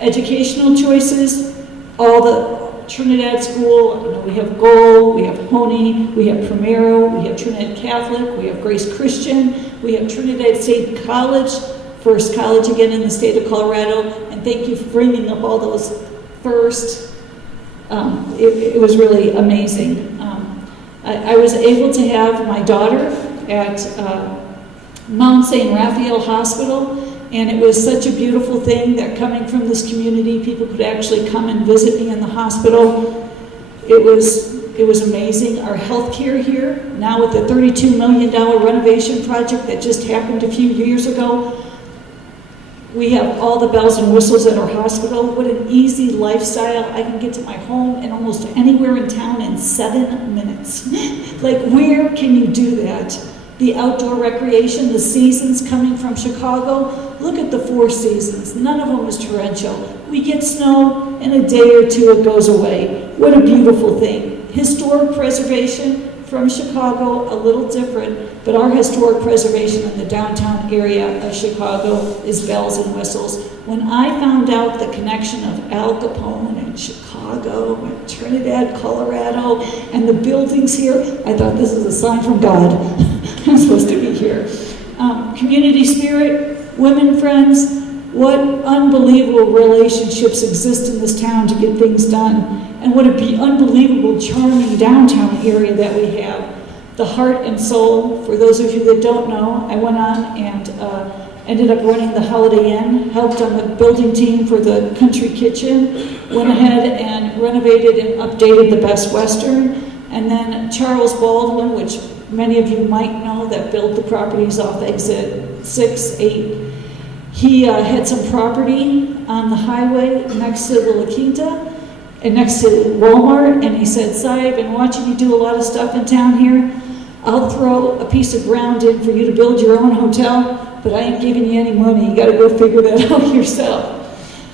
Educational choices, all the Trinidad School, we have Goal, we have Honey, we have Primero, we have Trinidad Catholic, we have Grace Christian, we have Trinidad State College, first college again in the state of Colorado, and thank you for bringing up all those first. It was really amazing. I was able to have my daughter at Mount St. Raphael Hospital, and it was such a beautiful thing that coming from this community, people could actually come and visit me in the hospital. It was amazing. Our health care here, now with the $32 million renovation project that just happened a few years ago, We have all the bells and whistles at our hospital. What an easy lifestyle. I can get to my home and almost anywhere in town in 7 minutes. Like, where can you do that? The outdoor recreation, the seasons coming from Chicago. Look at the 4 seasons. None of them is torrential. We get snow, in a day or two it goes away. What a beautiful thing. Historic preservation from Chicago, a little different, but our historic preservation in the downtown area of Chicago is bells and whistles. When I found out the connection of Al Capone and Chicago and Trinidad, Colorado, and the buildings here, I thought this is a sign from God. I'm supposed to be here. Community spirit, women friends, what unbelievable relationships exist in this town to get things done. And what a unbelievable, charming downtown area that we have. The heart and soul, for those of you that don't know, I went on and ended up running the Holiday Inn, helped on the building team for the Country Kitchen, went ahead and renovated and updated the Best Western, and then Charles Baldwin, which many of you might know, that built the properties off exit 6, 8. He had some property on the highway next to the La Quinta, and next to Walmart, and he said, "Si, I've been watching you do a lot of stuff in town here. I'll throw a piece of ground in for you to build your own hotel, but I ain't giving you any money. You gotta go figure that out yourself."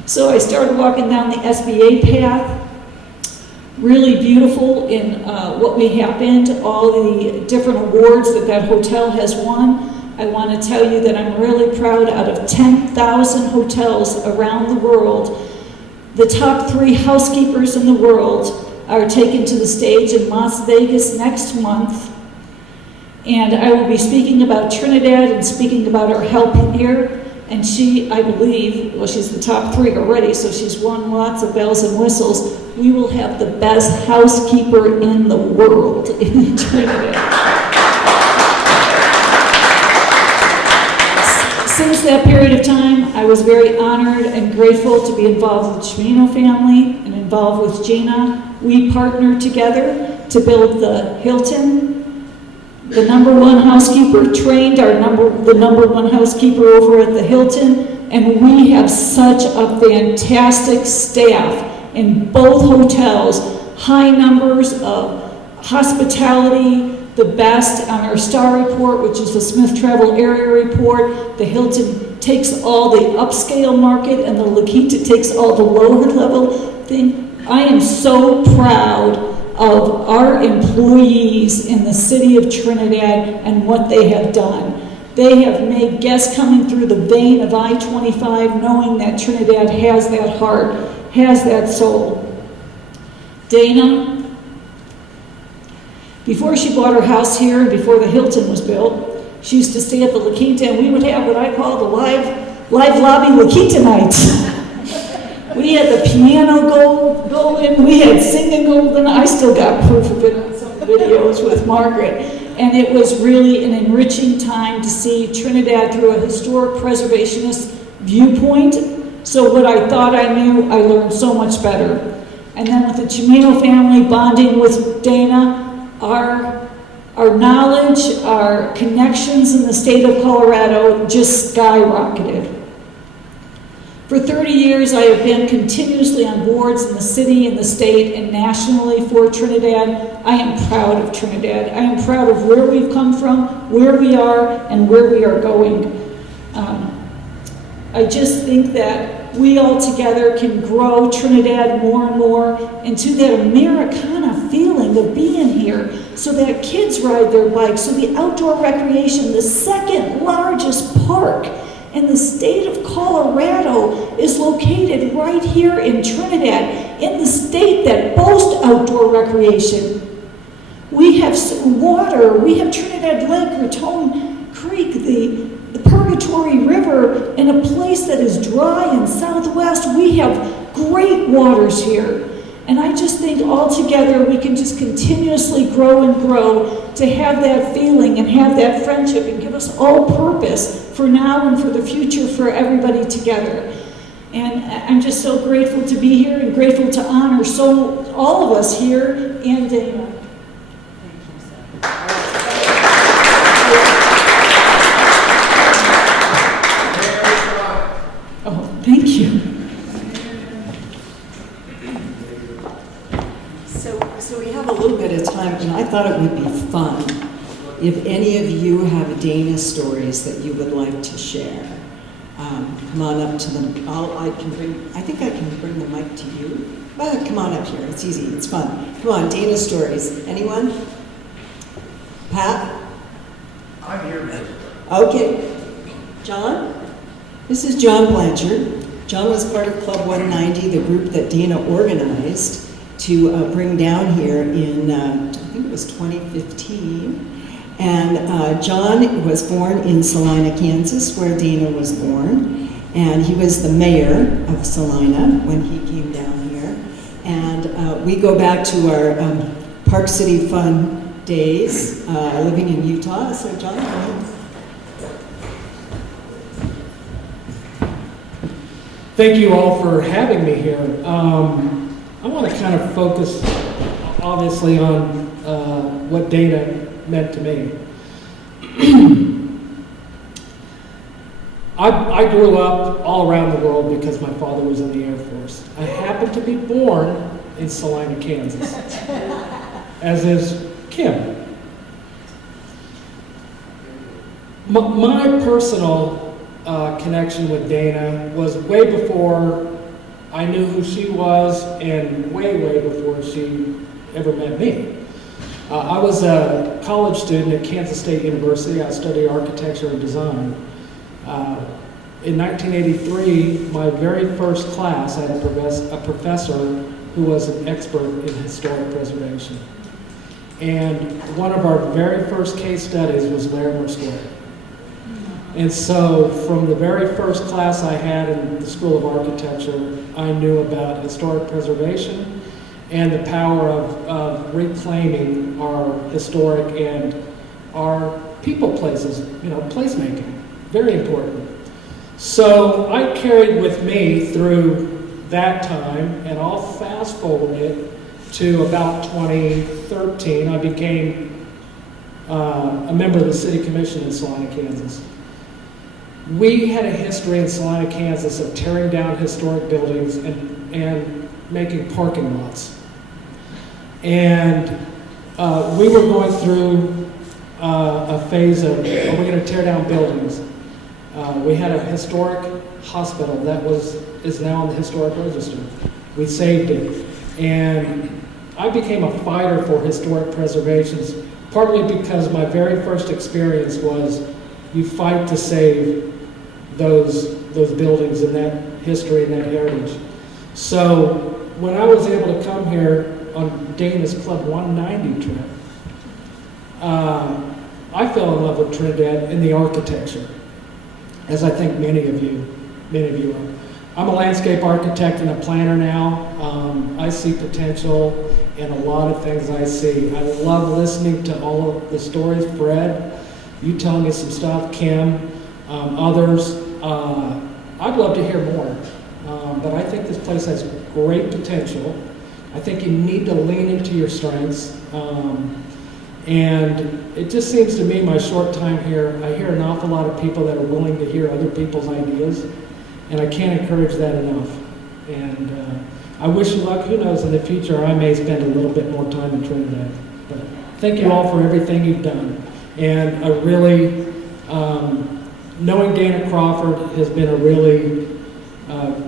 So I started walking down the SBA path, really beautiful in what we happened, all the different awards that hotel has won. I want to tell you that I'm really proud. Out of 10,000 hotels around the world, the top 3 housekeepers in the world are taken to the stage in Las Vegas next month. And I will be speaking about Trinidad and speaking about our help here. And she, I believe, well, she's the top 3 already, so she's won lots of bells and whistles. We will have the best housekeeper in the world in Trinidad. Since that period of time, I was very honored and grateful to be involved with the Chimino family and involved with Gina. We partnered together to build the Hilton. The #1 housekeeper trained the #1 housekeeper over at the Hilton, and we have such a fantastic staff in both hotels. High numbers of hospitality, the best on our star report, which is the Smith Travel Area Report. The Hilton takes all the upscale market, and the La Quinta takes all the lower level thing. I am so proud of our employees in the city of Trinidad and what they have done. They have made guests coming through the vein of I-25 knowing that Trinidad has that heart, has that soul. Dana, before she bought her house here and before the Hilton was built, she used to stay at the La Quinta, and we would have what I call the live lobby La Quinta nights. We had the piano going, we had singing golden. I still got proof of it on some videos with Margaret. And it was really an enriching time to see Trinidad through a historic preservationist viewpoint. So what I thought I knew, I learned so much better. And then with the Chimino family bonding with Dana, our knowledge, our connections in the state of Colorado just skyrocketed. For 30 years, I have been continuously on boards in the city, in the state, and nationally for Trinidad. I am proud of Trinidad. I am proud of where we've come from, where we are, and where we are going. I just think that we all together can grow Trinidad more and more into that Americana feeling of being here, so that kids ride their bikes, so the outdoor recreation, the second largest park in the state of Colorado, is located right here in Trinidad, in the state that boasts outdoor recreation. We have water, we have Trinidad Lake, Raton Creek, the Purgatory River, in a place that is dry in Southwest. We have great waters here. And I just think all together we can just continuously grow and grow to have that feeling and have that friendship and give us all purpose for now and for the future for everybody together. And I'm just so grateful to be here and grateful to honor all of us here and Dana. thought it would be fun if any of you have Dana stories that you would like to share. Come on up to them. I think I can bring the mic to you. Come on up here. It's easy. It's fun. Come on, Dana stories. Anyone? Pat? I'm here. Okay. John? This is John Blanchard. John was part of Club 190, the group that Dana organized to bring down here in, I think it was 2015. And John was born in Salina, Kansas, where Dana was born. And he was the mayor of Salina when he came down here. And we go back to our Park City Fun days, living in Utah. So John, go ahead. Thank you all for having me here. I want to kind of focus, obviously, on what Dana meant to me. I grew up all around the world because my father was in the Air Force. I happened to be born in Salina, Kansas, as is Kim. My personal connection with Dana was way before I knew who she was and way, way before she ever met me. I was a college student at Kansas State University. I studied architecture and design. In 1983, my very first class, I had a professor who was an expert in historic preservation. And one of our very first case studies was Larimer Square. And so from the very first class I had in the School of Architecture, I knew about historic preservation and the power of reclaiming our historic and our people places, placemaking. Very important. So I carried with me through that time, and I'll fast forward it to about 2013. I became a member of the City Commission in Salina, Kansas. We had a history in Salina, Kansas of tearing down historic buildings and making parking lots. And we were going through a phase of, are we going to tear down buildings? We had a historic hospital that is now on the historic register. We saved it. And I became a fighter for historic preservations, partly because my very first experience was you fight to save those buildings and that history and that heritage. So when I was able to come here on Dana's Club 190 trip, I fell in love with Trinidad and the architecture, as I think many of you are. I'm a landscape architect and a planner now. I see potential in a lot of things I see. I love listening to all of the stories. Fred, you telling me some stuff, Kim, others. I'd love to hear more, but I think this place has great potential. I think you need to lean into your strengths. And it just seems to me, my short time here, I hear an awful lot of people that are willing to hear other people's ideas, and I can't encourage that enough. And I wish you luck. Who knows, in the future I may spend a little bit more time in Trinidad. But thank you all for everything you've done. And I really, knowing Dana Crawford has been a really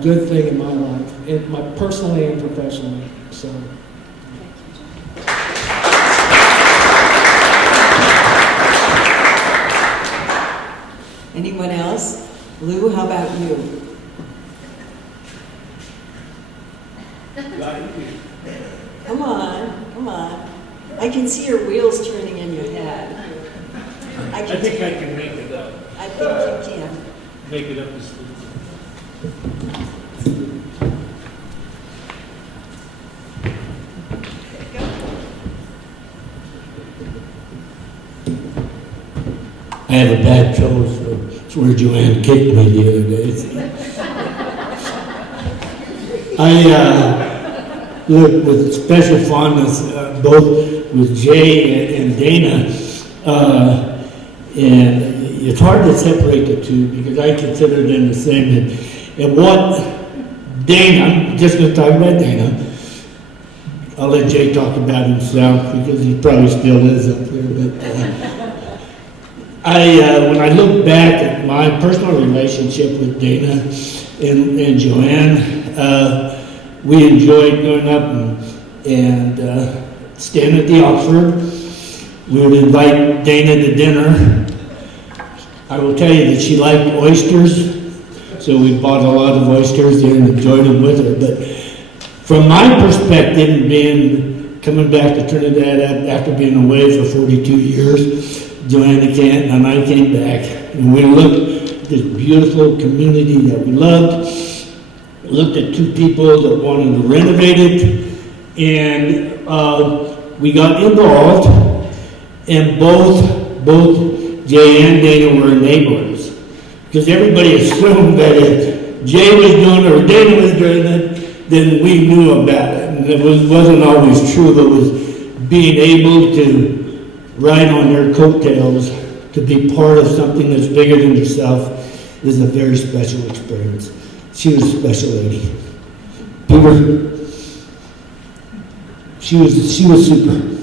good thing in my life, personally and professionally. So. Anyone else? Lou, how about you? Come on. I can see your wheels turning in your head. I think I can make it up. I think you can. Make it up as I have a bad toe, so it's where Joanne kicked me the other day. I look with special fondness, both with Jay and Dana, and it's hard to separate the two because I consider them the same. And what Dana, I'm just going to talk about Dana, I'll let Jay talk about himself because he probably still is up there. But when I look back at my personal relationship with Dana and Joanne, we enjoyed going up and staying at the Oxford. We would invite Dana to dinner. I will tell you that she liked oysters, so we bought a lot of oysters there and enjoyed them with her. But from my perspective, coming back to Trinidad after being away for 42 years, Joanna and I came back, and we looked at this beautiful community that we loved, looked at two people that wanted to renovate it, and we got involved, and both Jay and Dana were enablers, because everybody assumed that if Jay was doing it or Dana was doing it, then we knew about it, and it wasn't always true. It was being able to ride on their coattails, to be part of something that's bigger than yourself, is a very special experience. She was a special lady. Peter, she was super.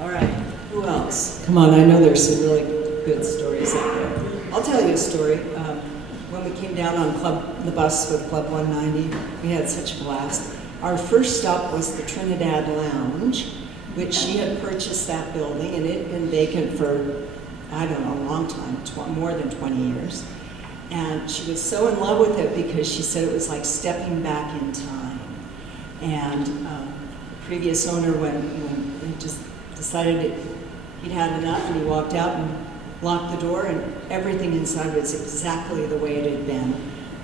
All right, who else? Come on, I know there's some really good stories out there. I'll tell you a story. When we came down on the bus with Club 190, we had such a blast. Our first stop was the Trinidad Lounge, which she had purchased that building, and it had been vacant for, I don't know, a long time, more than 20 years. And she was so in love with it because she said it was like stepping back in time. And the previous owner, when he just decided he'd had enough, and he walked out and locked the door, and everything inside was exactly the way it had been.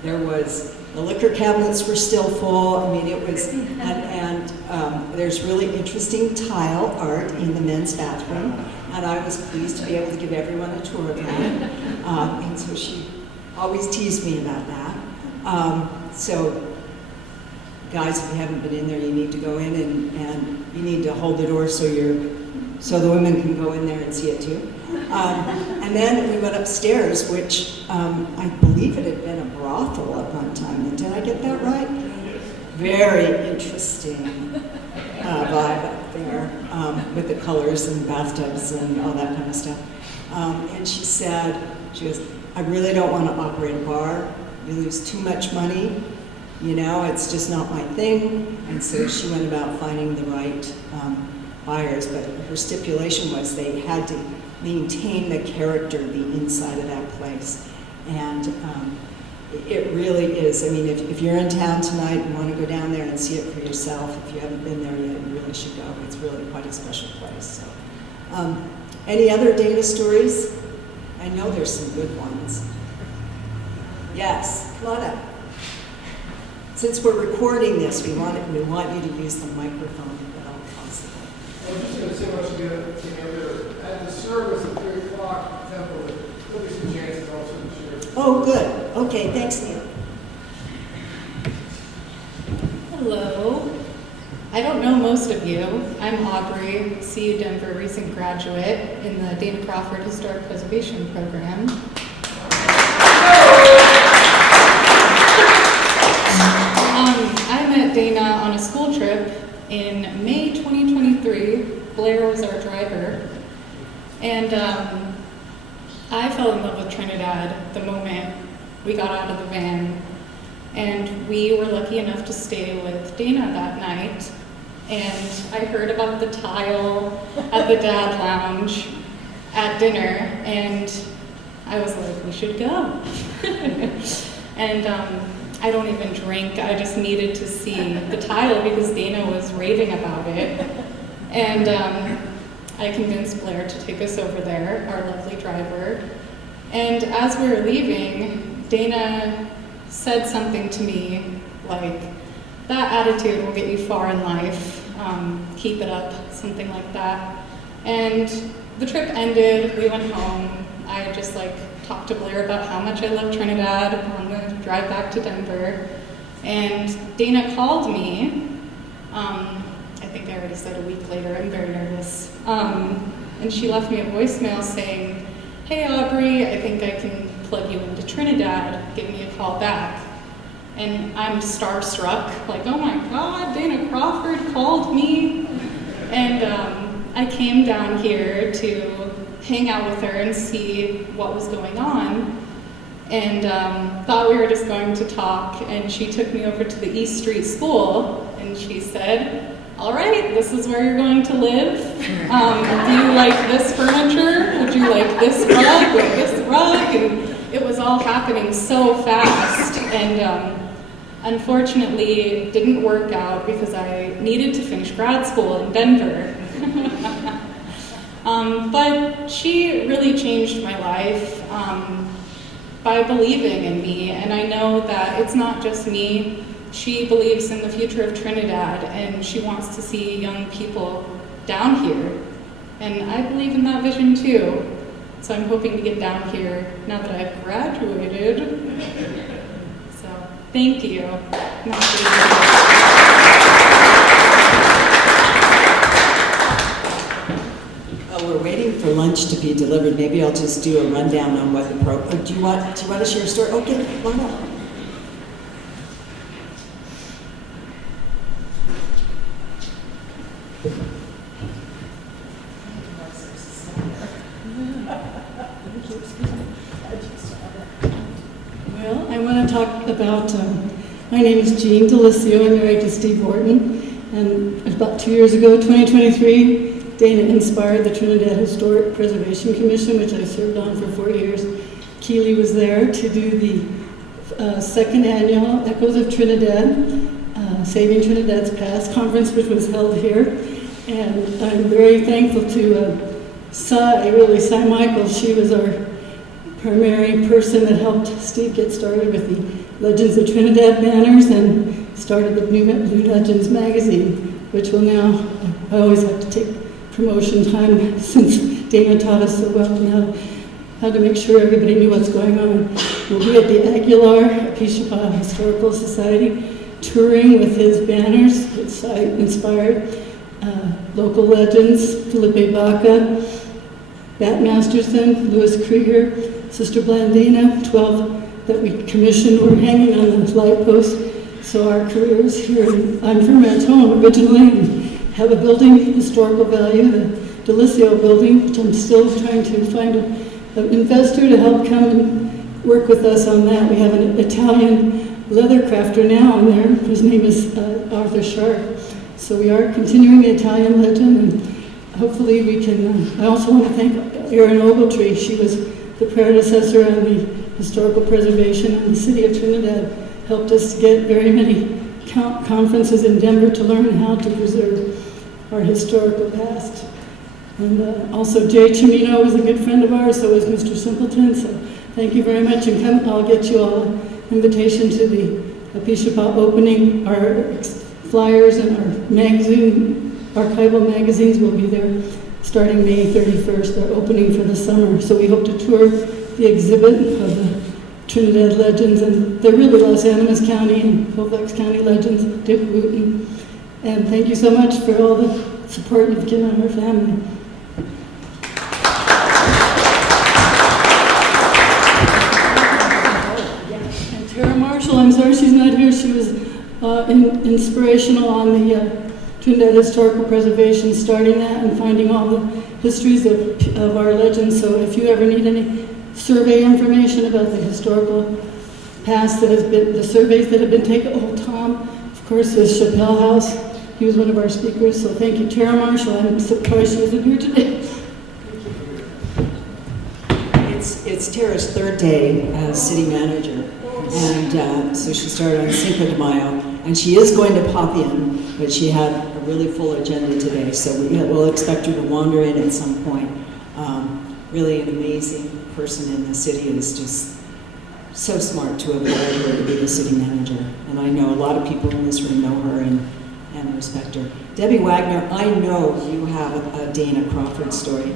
There was, the liquor cabinets were still full. I mean, it was, and there's really interesting tile art in the men's bathroom, and I was pleased to be able to give everyone a tour of that. And so she always teased me about that. So, guys, if you haven't been in there, you need to go in, and you need to hold the door so the women can go in there and see it too. And then we went upstairs, which I believe it had been a brothel at one time. And did I get that right? Very interesting vibe up there with the colors and bathtubs and all that kind of stuff. And she goes, I really don't want to operate a bar. You lose too much money. You know, it's just not my thing. And so she went about finding the right buyers, but her stipulation was they had to maintain the character, the inside of that place. And it really is, I mean, if you're in town tonight and want to go down there and see it for yourself, if you haven't been there yet, you really should go. It's really quite a special place. So, any other Dana stories? I know there's some good ones. Yes, come on up. Since we're recording this, we want you to use the microphone if at all possible. I was just going to say what I was going to at the service at 3 o'clock at the temple, there'll be some chances also to share. Oh, good. Okay, thanks, Neil. Hello. I don't know most of you. I'm Aubrey, CU Denver recent graduate in the Dana Crawford Historic Preservation Program. I met Dana on a school trip in May 2023. Blair was our driver. And I fell in love with Trinidad the moment we got out of the van. And we were lucky enough to stay with Dana that night. And I heard about the tile at the Dad Lounge at dinner, and I was like, we should go. And I don't even drink, I just needed to see the tile because Dana was raving about it. And I convinced Blair to take us over there, our lovely driver. And as we were leaving, Dana said something to me like, that attitude will get you far in life, keep it up, something like that. And the trip ended, we went home. I just talked to Blair about how much I love Trinidad on the drive back to Denver. And Dana called me, I think I already said a week later, I'm very nervous. And she left me a voicemail saying, hey Aubrey, I think I can plug you into Trinidad, give me a call back. And I'm starstruck, like, oh my God, Dana Crawford called me. And I came down here to hang out with her and see what was going on. And thought we were just going to talk, and she took me over to the East Street School, and she said, all right, this is where you're going to live. Do you like this furniture? Would you like this rug or this rug? And it was all happening so fast, and unfortunately it didn't work out because I needed to finish grad school in Denver. But she really changed my life by believing in me, and I know that it's not just me. She believes in the future of Trinidad, and she wants to see young people down here. And I believe in that vision too. So I'm hoping to get down here now that I've graduated. So thank you. We're waiting for lunch to be delivered. Maybe I'll just do a rundown on what the program. Do you want to share a story? Okay, come on up. Well, I want to talk about, my name is Jean Delisio. I'm married to Steve Wharton. And about 2 years ago, 2023, Dana inspired the Trinidad Historic Preservation Commission, which I served on for 4 years. Keely was there to do the second annual Echoes of Trinidad, Saving Trinidad's Past conference, which was held here. And I'm very thankful to Cy Michaels. She was our primary person that helped Steve get started with the Legends of Trinidad banners and started the New Legends magazine, which will now, I always have to take promotion time since Dana taught us so well now how to make sure everybody knew what's going on. We'll be at the Aguilar Apishapa Historical Society touring with his banners. It's inspired local legends, Felipe Baca, Bat Masterson, Louis Krieger, Sister Blandina, 12 that we commissioned were hanging on the light post. So our careers here, I'm from Raton originally, and have a building historical value, the Delisio building, which I'm still trying to find an investor to help come and work with us on that. We have an Italian leather crafter now in there. His name is Arthur Sharp. So we are continuing the Italian legend, and hopefully we can, I also want to thank Erin Ogletree. She was the predecessor on the historical preservation, and the city of Trinidad helped us get very many conferences in Denver to learn how to preserve our historical past. And also Jay Chimino was a good friend of ours, so was Mr. Simpleton, so thank you very much, and come, I'll get you all an invitation to the Apishapa opening. Our flyers and our magazine, archival magazines will be there starting May 31st. They're opening for the summer, so we hope to tour the exhibit of the Trinidad legends, and they're really Los Animas County and Colfax County legends, Dick Wooten. And thank you so much for all the support you've given our family. And Tara Marshall, I'm sorry she's not here. She was inspirational on the Trinidad Historical Preservation, starting that and finding all the histories of our legends. So if you ever need any survey information about the historical past that has been, the surveys that have been taken, Old Tom, of course, is Chappelle House. He was one of our speakers, so thank you. Tara Marshall, I'm surprised she isn't here today. It's Tara's third day as city manager, and so she started on Cinco de Mayo, and she is going to pop in, but she had a really full agenda today, so we'll expect her to wander in at some point. Really an amazing person in the city, and is just so smart to have allowed her to be the city manager. And I know a lot of people in this room know her and respect her. Debbie Wagner, I know you have a Dana Crawford story.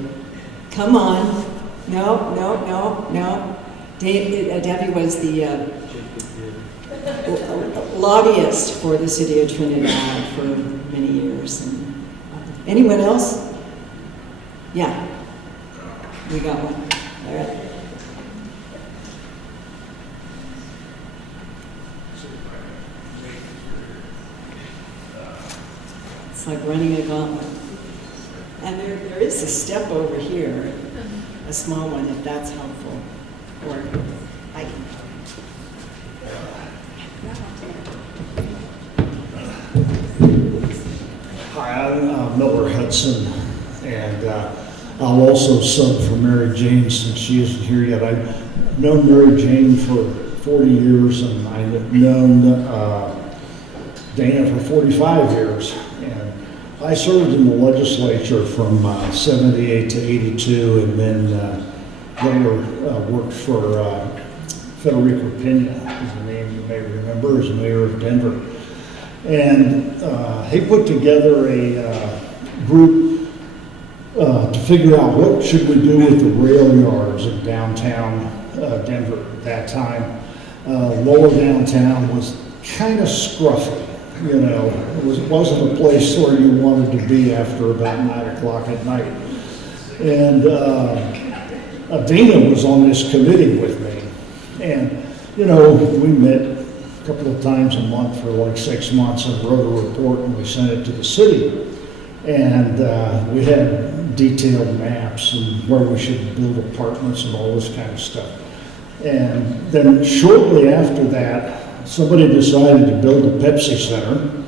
Come on. No. Debbie was the lobbyist for the city of Trinidad for many years. And anyone else? Yeah, we got one. All right. It's like running a gauntlet. And there is a step over here, a small one, if that's helpful. Or I can. Hi, I'm Miller Hudson, and I'll also sub for Mary Jane since she isn't here yet. I've known Mary Jane for 40 years, and I've known Dana for 45 years. And I served in the legislature from 78 to 82, and then later worked for Federico Pena, is the name you may remember, as mayor of Denver. And he put together a group to figure out what should we do with the rail yards in downtown Denver at that time. Lower downtown was kind of scruffy, you know. It wasn't a place where you wanted to be after about 9 o'clock at night. And Dana was on this committee with me. And, you know, we met a couple of times a month for like 6 months and wrote a report, and we sent it to the city. And we had detailed maps and where we should build apartments and all this kind of stuff. And then shortly after that, somebody decided to build a Pepsi Center.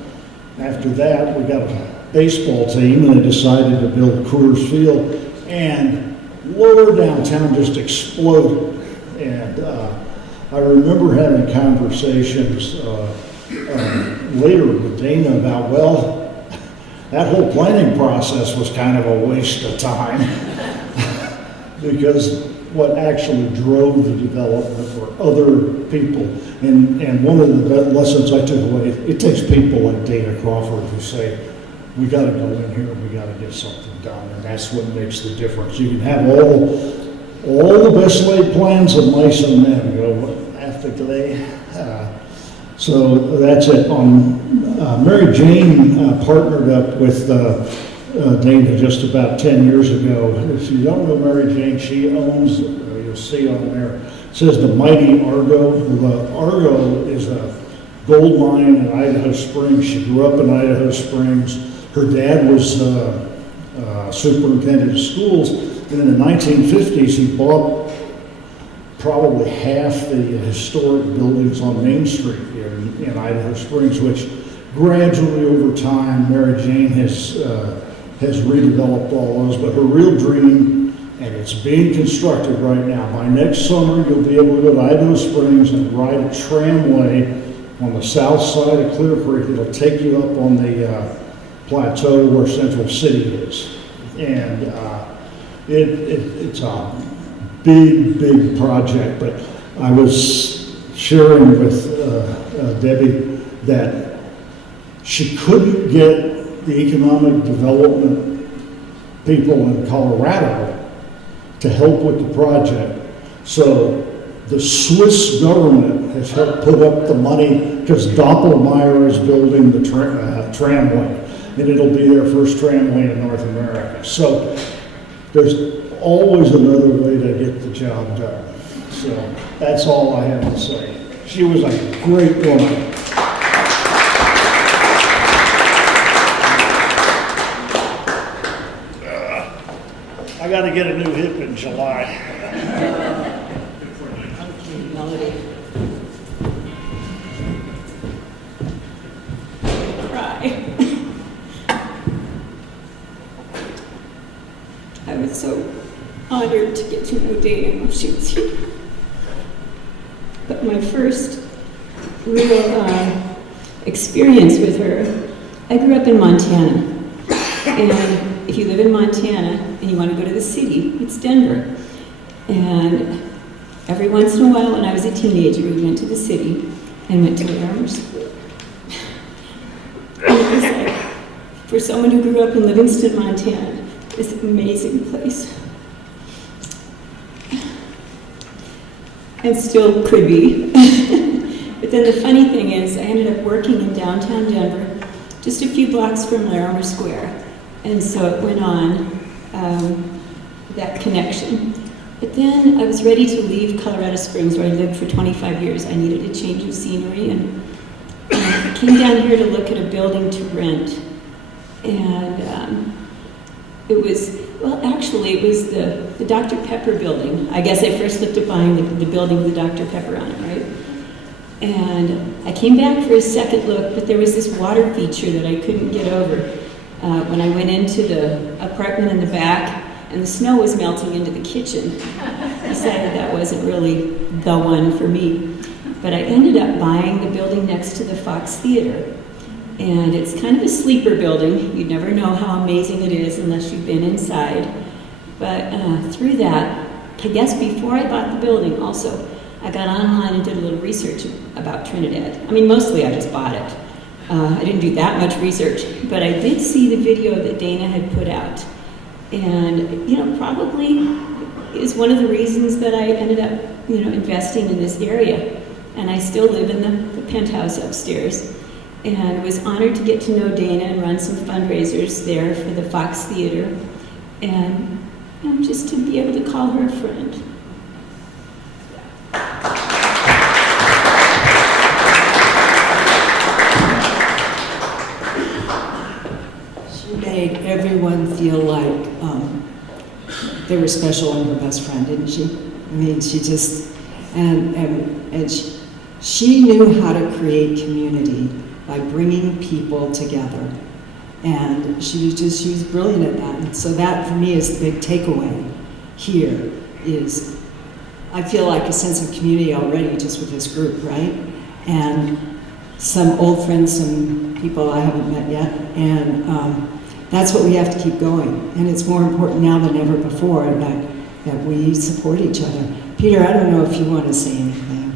After that, we got a baseball team, and they decided to build Coors Field. And lower downtown just exploded. And I remember having conversations later with Dana about, well, that whole planning process was kind of a waste of time because what actually drove the development were other people. And one of the lessons I took away, it takes people like Dana Crawford who say, we got to go in here and we got to get something done. And that's what makes the difference. You can have all the best laid plans of mice and men go after today. So that's it. Mary Jane partnered up with Dana just about 10 years ago. If you don't know Mary Jane, she owns, you'll see on there, it says the Mighty Argo. The Argo is a gold mine in Idaho Springs. She grew up in Idaho Springs. Her dad was superintendent of schools. And in the 1950s, he bought probably half the historic buildings on Main Street here in Idaho Springs, which gradually over time, Mary Jane has redeveloped all those. But her real dream, and it's being constructed right now, by next summer you'll be able to go to Idaho Springs and ride a tramway on the south side of Clear Creek. It'll take you up on the plateau where Central City is. And it's a big project, but I was sharing with Debbie that she couldn't get the economic development people in Colorado to help with the project. So the Swiss government has helped put up the money because Doppelmayr is building the tramway, and it'll be their first tramway in North America. So there's always another way to get the job done. So that's all I have to say. She was a great woman. I got to get a new hip in July. I was so honored to get to know Dana when she was here. But my first real experience with her, I grew up in Montana. And if you live in Montana and you want to go to the city, it's Denver. And every once in a while when I was a teenager, we went to the city and went to Larimer Square. And it was like, for someone who grew up in Livingston, Montana, this amazing place. And still could be. But then the funny thing is, I ended up working in downtown Denver, just a few blocks from Larimer Square. And so it went on, that connection. But then I was ready to leave Colorado Springs, where I lived for 25 years. I needed a change of scenery, and I came down here to look at a building to rent. And it was, well, actually, it was the Dr. Pepper building. I guess I first looked at buying the building with the Dr. Pepper on it, right? And I came back for a second look, but there was this water feature that I couldn't get over. When I went into the apartment in the back, and the snow was melting into the kitchen, I decided that wasn't really the one for me. But I ended up buying the building next to the Fox Theater. And it's kind of a sleeper building. You'd never know how amazing it is unless you've been inside. But through that, I guess before I bought the building also, I got online and did a little research about Trinidad. I mean, mostly I just bought it. I didn't do that much research, but I did see the video that Dana had put out. And, you know, probably is one of the reasons that I ended up, you know, investing in this area. And I still live in the penthouse upstairs. And was honored to get to know Dana and run some fundraisers there for the Fox Theater. And, you know, just to be able to call her a friend. She made everyone feel like they were special and her best friend, didn't she? I mean, she just, and she knew how to create community by bringing people together. And she was brilliant at that. And so that, for me, is the big takeaway here is I feel like a sense of community already just with this group, right? And some old friends, some people I haven't met yet. And that's what we have to keep going. And it's more important now than ever before that we support each other. Peter, I don't know if you want to say anything,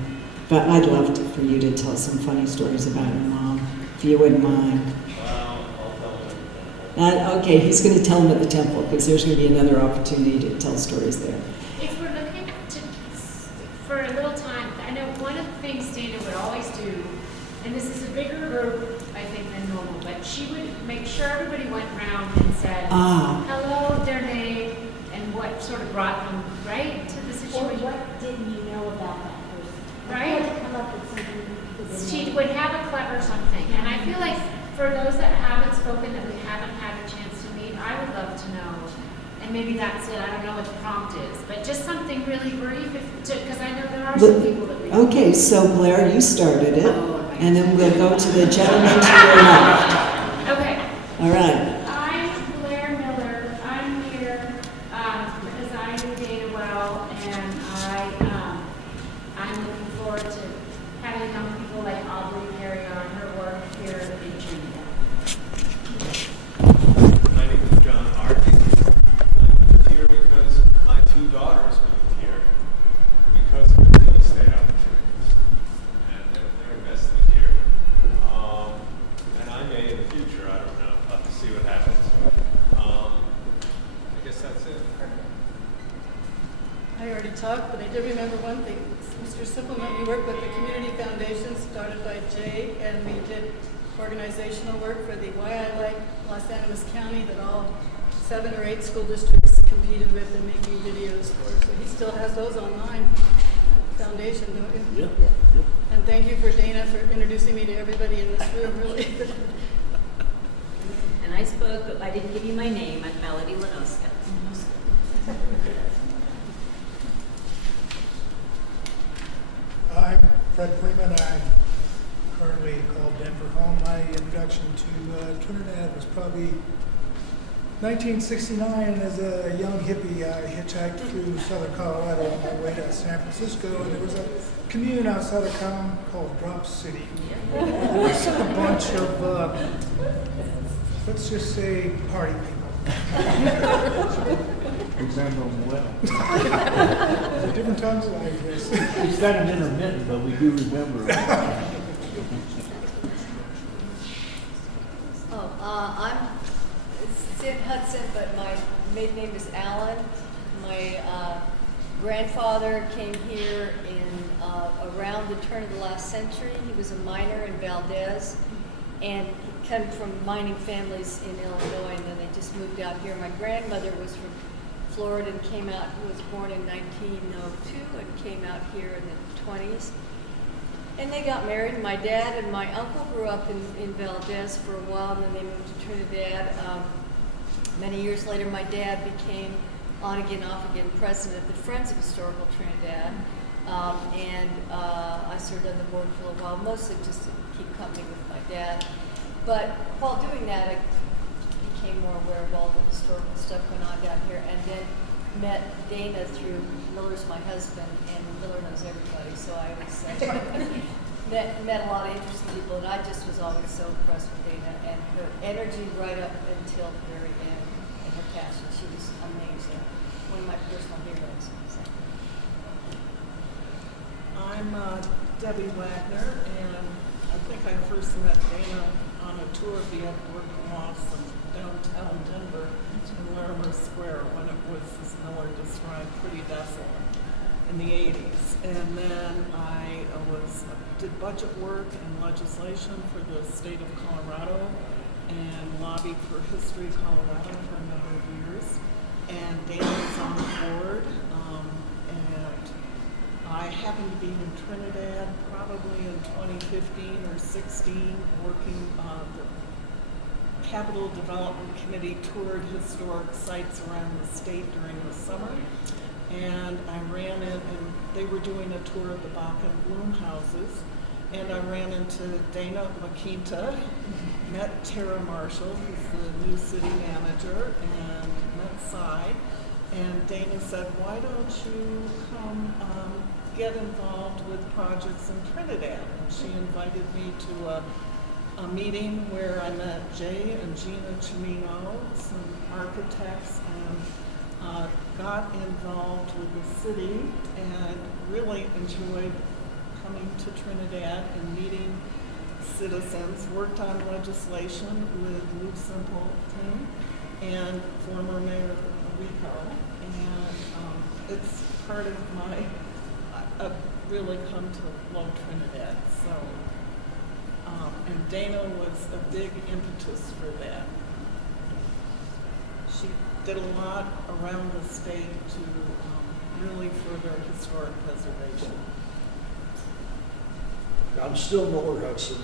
but I'd love for you to tell some funny stories about your mom, if you wouldn't mind. Okay, he's going to tell them at the temple, because there's going to be another opportunity to tell stories there. If we're looking for a little time, I know one of the things Dana would always do, and this is a bigger group, I think, than normal, but she would make sure everybody went around and said, hello, their name, and what sort of brought them, right, to the situation. Or what didn't you know about that person? Right? Come up with something. She would have a clever something, and I feel like for those that haven't spoken, that we haven't had a chance to meet, I would love to know. And maybe that's it, I don't know what the prompt is, but just something really brief, because I know there are some people that we... Okay, so Blair, you started it, and then we'll go to the gentleman to your left. Okay. All right. I'm Blair Miller. I'm here because I knew Dana well, and I'm looking forward to having young people like Aubrey carry on her work here in Trinidad. My name is John Hart. I moved here because my two daughters moved here because of the real estate opportunities, and they're invested here. And I may in the future, I don't know. I'll have to see what happens. I guess that's it. I already talked, but I did remember one thing. Mr. Simpleman, we worked with the Community Foundation started by Jay, and we did organizational work for the Why I Like Los Animas County that all 7 or 8 school districts competed with in making videos for. So he still has those online. Foundation, don't you? Yeah. And thank you for Dana for introducing me to everybody in this room, really. And I spoke, but I didn't give you my name. I'm Melody Lenoska. I'm Fred Freeman. I'm currently called Denver home. My introduction to Trinidad was probably 1969. As a young hippie, I hitchhiked through southern Colorado on my way to San Francisco, and there was a commune outside of town called Drop City. It was a bunch of, let's just say, party people. Remember them well. It's a different times of life, yes. It's kind of intermittent, but we do remember it. I'm Sid Hudson, but my maiden name is Alan. My grandfather came here in around the turn of the last century. He was a miner in Valdez, and he came from mining families in Illinois, and then they just moved out here. My grandmother was from Florida and came out, he was born in 1902 and came out here in the 20s. And they got married. My dad and my uncle grew up in Valdez for a while, and then they moved to Trinidad. Many years later, my dad became on-again, off-again president of the Friends of Historical Trinidad. I served on the board for a while, mostly just to keep company with my dad. But while doing that, I became more aware of all the historical stuff going on down here, and then met Dana through Miller's my husband, and Miller knows everybody, so I was met a lot of interesting people, and I just was always so impressed with Dana and her energy right up until the very end, and her passion. She was amazing. One of my personal heroes. I'm Debbie Wagner, and I think I first met Dana on a tour of the Edward Moss in downtown Denver in Larimer Square when it was, as Miller described, pretty desolate in the 80s. And then I did budget work and legislation for the state of Colorado and lobbied for History Colorado for a number of years. And Dana was on the board, and I happened to be in Trinidad probably in 2015 or 16, working the Capital Development Committee toured historic sites around the state during the summer. And I ran in, and they were doing a tour of the Bach and Bloom houses. And I ran into Dana La Quinta, met Tara Marshall, who's the new city manager, and met Cy. And Dana said, why don't you come get involved with projects in Trinidad? And she invited me to a meeting where I met Jay and Gina Chimino, some architects, and got involved with the city and really enjoyed coming to Trinidad and meeting citizens, worked on legislation with Lou Simpleton and former Mayor Rico. And it's part of my, I've really come to love Trinidad. So, and Dana was a big impetus for that. She did a lot around the state to really further historic preservation. I'm still Miller Hudson.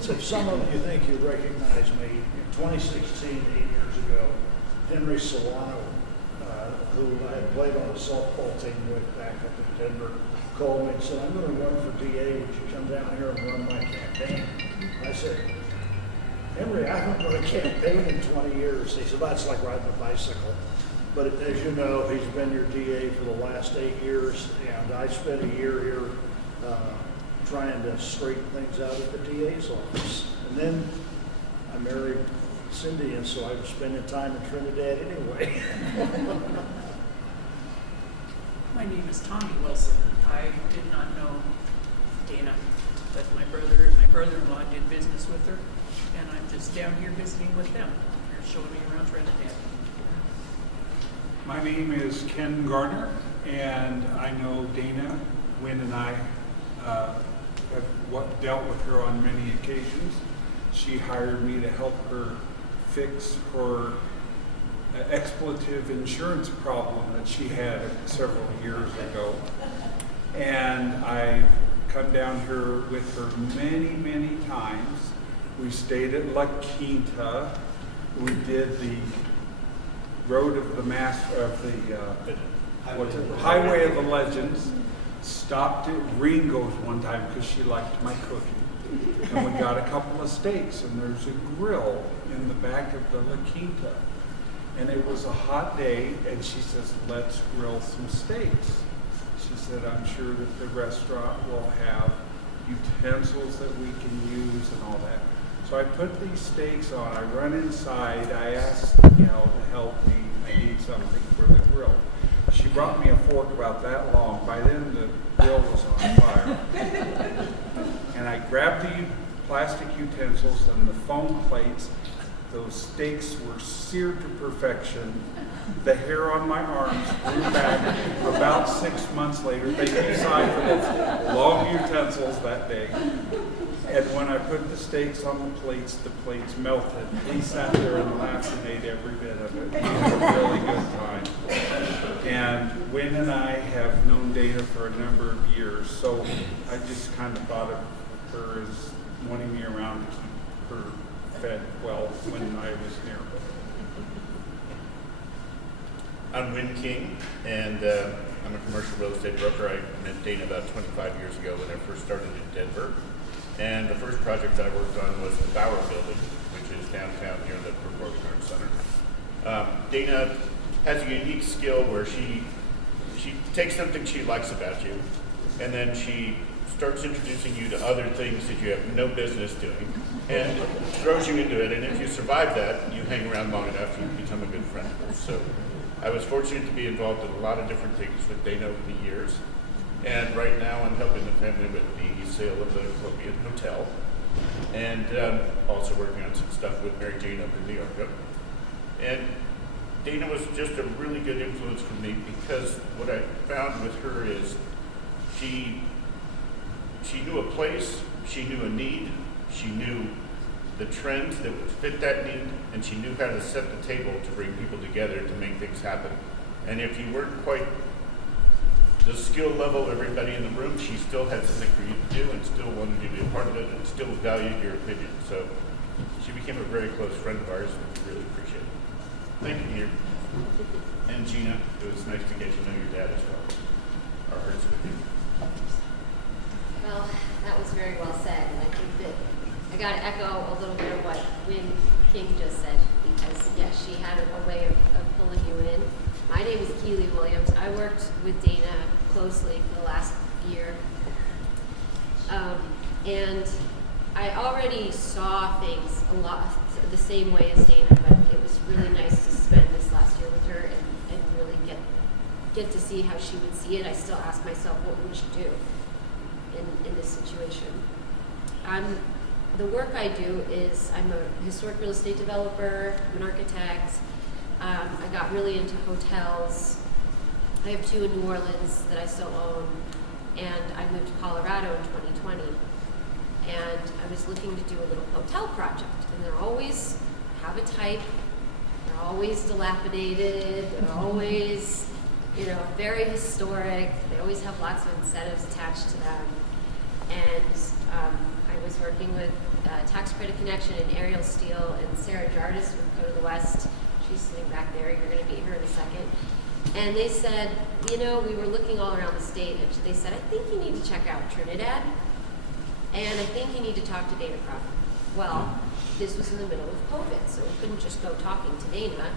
So some of you think you recognize me. In 2016, 8 years ago, Henry Solano, who I had played on a softball team with back up in Denver, called me and said, I'm going to run for DA. Would you come down here and run my campaign? I said, Henry, I haven't run a campaign in 20 years. He said, that's like riding a bicycle. But as you know, he's been your DA for the last 8 years, and I spent a year here trying to straighten things out at the DA's office. And then I married Cindy, and so I was spending time in Trinidad anyway. My name is Tommy Wilson. I did not know Dana, but my brother and my brother-in-law did business with her, and I'm just down here visiting with them. They're showing me around Trinidad. My name is Ken Garner, and I know Dana. Wynn and I have dealt with her on many occasions. She hired me to help her fix her expletive insurance problem that she had several years ago. And I've come down here with her many, many times. We stayed at La Quinta. We did the Road of the Highway of the Legends. Stopped at Ringo's one time because she liked my cooking. And we got a couple of steaks, and there's a grill in the back of the La Quinta. And it was a hot day, and she says, let's grill some steaks. She said, I'm sure that the restaurant will have utensils that we can use and all that. So I put these steaks on, I run inside, I asked the gal to help me, I need something for the grill. She brought me a fork about that long. By then the grill was on fire. And I grabbed the plastic utensils and the foam plates. Those steaks were seared to perfection. The hair on my arms grew back. About 6 months later, they decided for those long utensils that day. And when I put the steaks on the plates melted. He sat there and laughed and ate every bit of it. It was a really good time. And Wynn and I have known Dana for a number of years, so I just kind of thought of her as wanting me around to keep her fed well when I was near. I'm Wynn King, and I'm a commercial real estate broker. I met Dana about 25 years ago when I first started in Denver. And the first project I worked on was the Bauer Building, which is downtown near the Performing Arts Center. Dana has a unique skill where she takes something she likes about you, and then she starts introducing you to other things that you have no business doing, and throws you into it. And if you survive that, you hang around long enough, you become a good friend. So I was fortunate to be involved in a lot of different things with Dana over the years. And right now I'm helping the family with the sale of the Colombian Hotel, and also working on some stuff with Mary Jane up in New York. And Dana was just a really good influence for me, because what I found with her is she knew a place, she knew a need, she knew the trends that would fit that need, and she knew how to set the table to bring people together to make things happen. And if you weren't quite the skill level of everybody in the room, she still had something for you to do and still wanted you to be a part of it and still valued your opinion. So she became a very close friend of ours, and we really appreciate it. Thank you, Peter. And Gina, it was nice to get to know your dad as well. Our hearts are with you. Well, that was very well said, and I think that I got to echo a little bit of what Wynn King just said, because yes, she had a way of pulling you in. My name is Keely Williams. I worked with Dana closely for the last year, and I already saw things a lot the same way as Dana, but it was really nice to spend this last year with her and really get to see how she would see it. I still ask myself, what would she do in this situation? The work I do is I'm a historic real estate developer, I'm an architect. I got really into hotels. I have 2 in New Orleans that I still own, and I moved to Colorado in 2020. And I was looking to do a little hotel project, and they're always have a type, they're always dilapidated, they're always, very historic. They always have lots of incentives attached to them. And I was working with Tax Credit Connection and Ariel Steele and Sarah Jardis with Code of the West. She's sitting back there. You're going to meet her in a second. And they said, we were looking all around the state, and they said, I think you need to check out Trinidad, and I think you need to talk to Dana Crawford. Well, this was in the middle of COVID, so we couldn't just go talking to Dana.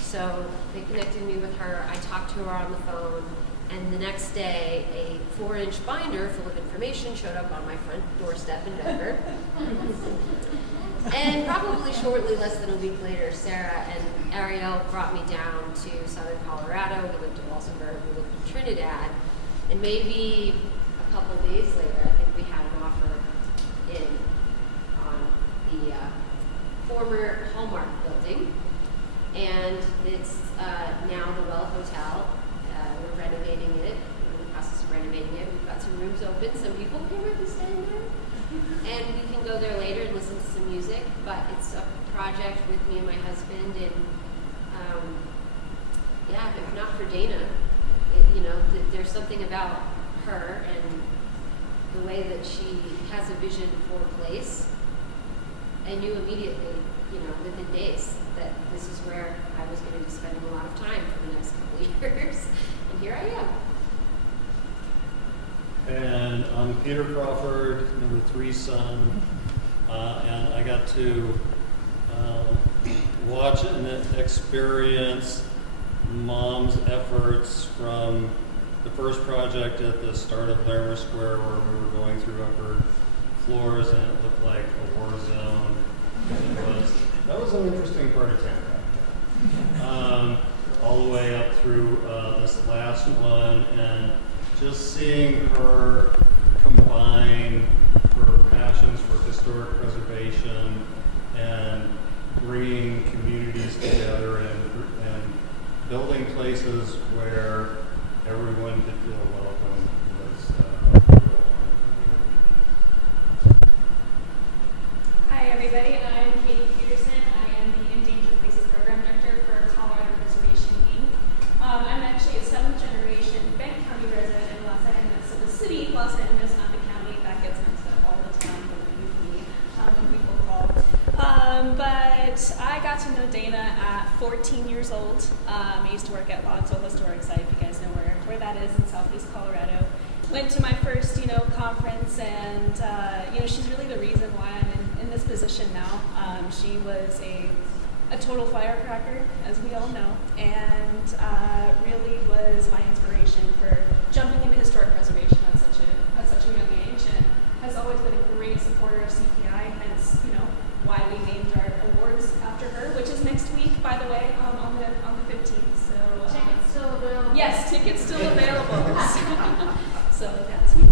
So they connected me with her. I talked to her on the phone, and the next day, a 4-inch binder full of information showed up on my front doorstep in Denver. And probably shortly, less than a week later, Sarah and Ariel brought me down to southern Colorado. We looked at Walsenburg, we looked at Trinidad, and maybe a couple days later, I think we had an offer in on the former Hallmark building, and it's now the Well Hotel. We're renovating it. We're in the process of renovating it. We've got some rooms open. Some people can really stay in there. And we can go there later and listen to some music, but it's a project with me and my husband, and if not for Dana, there's something about her and the way that she has a vision for a place. I knew immediately, within days, that this is where I was going to be spending a lot of time for the next couple of years, and here I am. And I'm Peter Crawford, number 3 son, and I got to watch and experience Mom's efforts from the first project at the start of Larimer Square, where we were going through upper floors and it looked like a war zone. That was an interesting part of town back then. All the way up through this last one, and just seeing her combine her passions for historic preservation and bringing communities together and building places where everyone could feel welcome was a real honor for me. everybody. I'm Katie Peterson. I am the Endangered Places Program Director for Colorado Preservation Inc. I'm actually a seventh-generation Benton County resident in Los Angeles. So the city, Los Angeles, not the county. That gets mixed up all the time, believe me, when people call. But I got to know Dana at 14 years old. I used to work at Lodswell Historic Site, if you guys know where that is in southeast Colorado. Went to my first, conference, and, she's really the reason why I'm in this position now. She was a total firecracker, as we all know, and really was my inspiration for jumping into historic preservation at such a young age, and has always been a great supporter of CPI, hence, why we named our awards after her, which is next week, by the way, on the 15th. So Tickets still available. Yes, tickets still available. So that's me.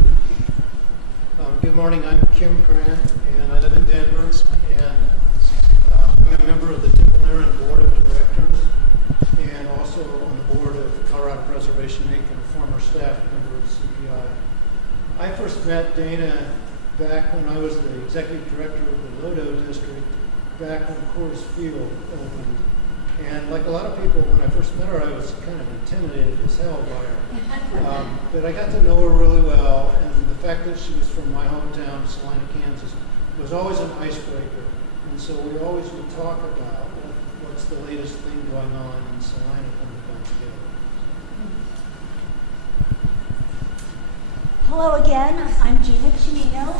Good morning, I'm Kim Grant, and I live in Denver, and I'm a member of the Temple Aaron Board of Directors, and also on the board of Colorado Preservation Inc. and a former staff member of CPI. I first met Dana back when I was the executive director of the Lodo District, back when Coors Field opened. And like a lot of people, when I first met her, I was kind of intimidated as hell by her. But I got to know her really well, and the fact that she was from my hometown, Salina, Kansas, was always an icebreaker. And so we always would talk about what's the latest thing going on in Salina when we come together. Hello again, I'm Gina Cimino.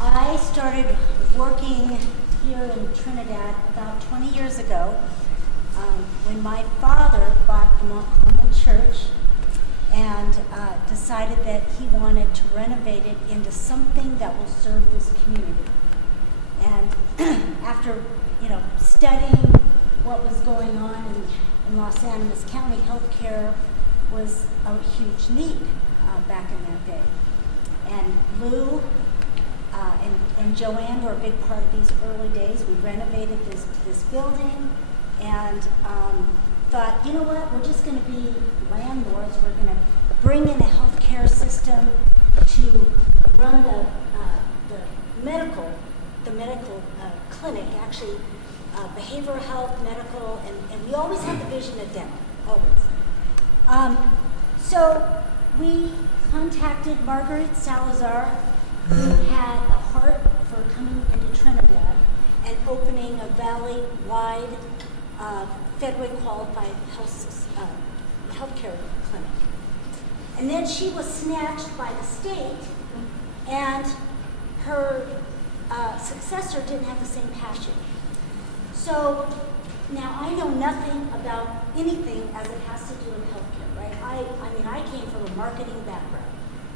I started working here in Trinidad about 20 years ago when my father bought the Mount Carmel Church and decided that he wanted to renovate it into something that will serve this community. And after studying what was going on in Los Angeles County, healthcare was a huge need back in that day. And Lou and Joanne were a big part of these early days. We renovated this building and thought, you know what, we're just going to be landlords. We're going to bring in a healthcare system to run the medical clinic, actually behavioral health, medical, and we always had the vision of dental, always. So we contacted Margaret Salazar, who had a heart for coming into Trinidad and opening a valley-wide federally qualified healthcare clinic. And then she was snatched by the state, and her successor didn't have the same passion. So now I know nothing about anything as it has to do with healthcare, right? I came from a marketing background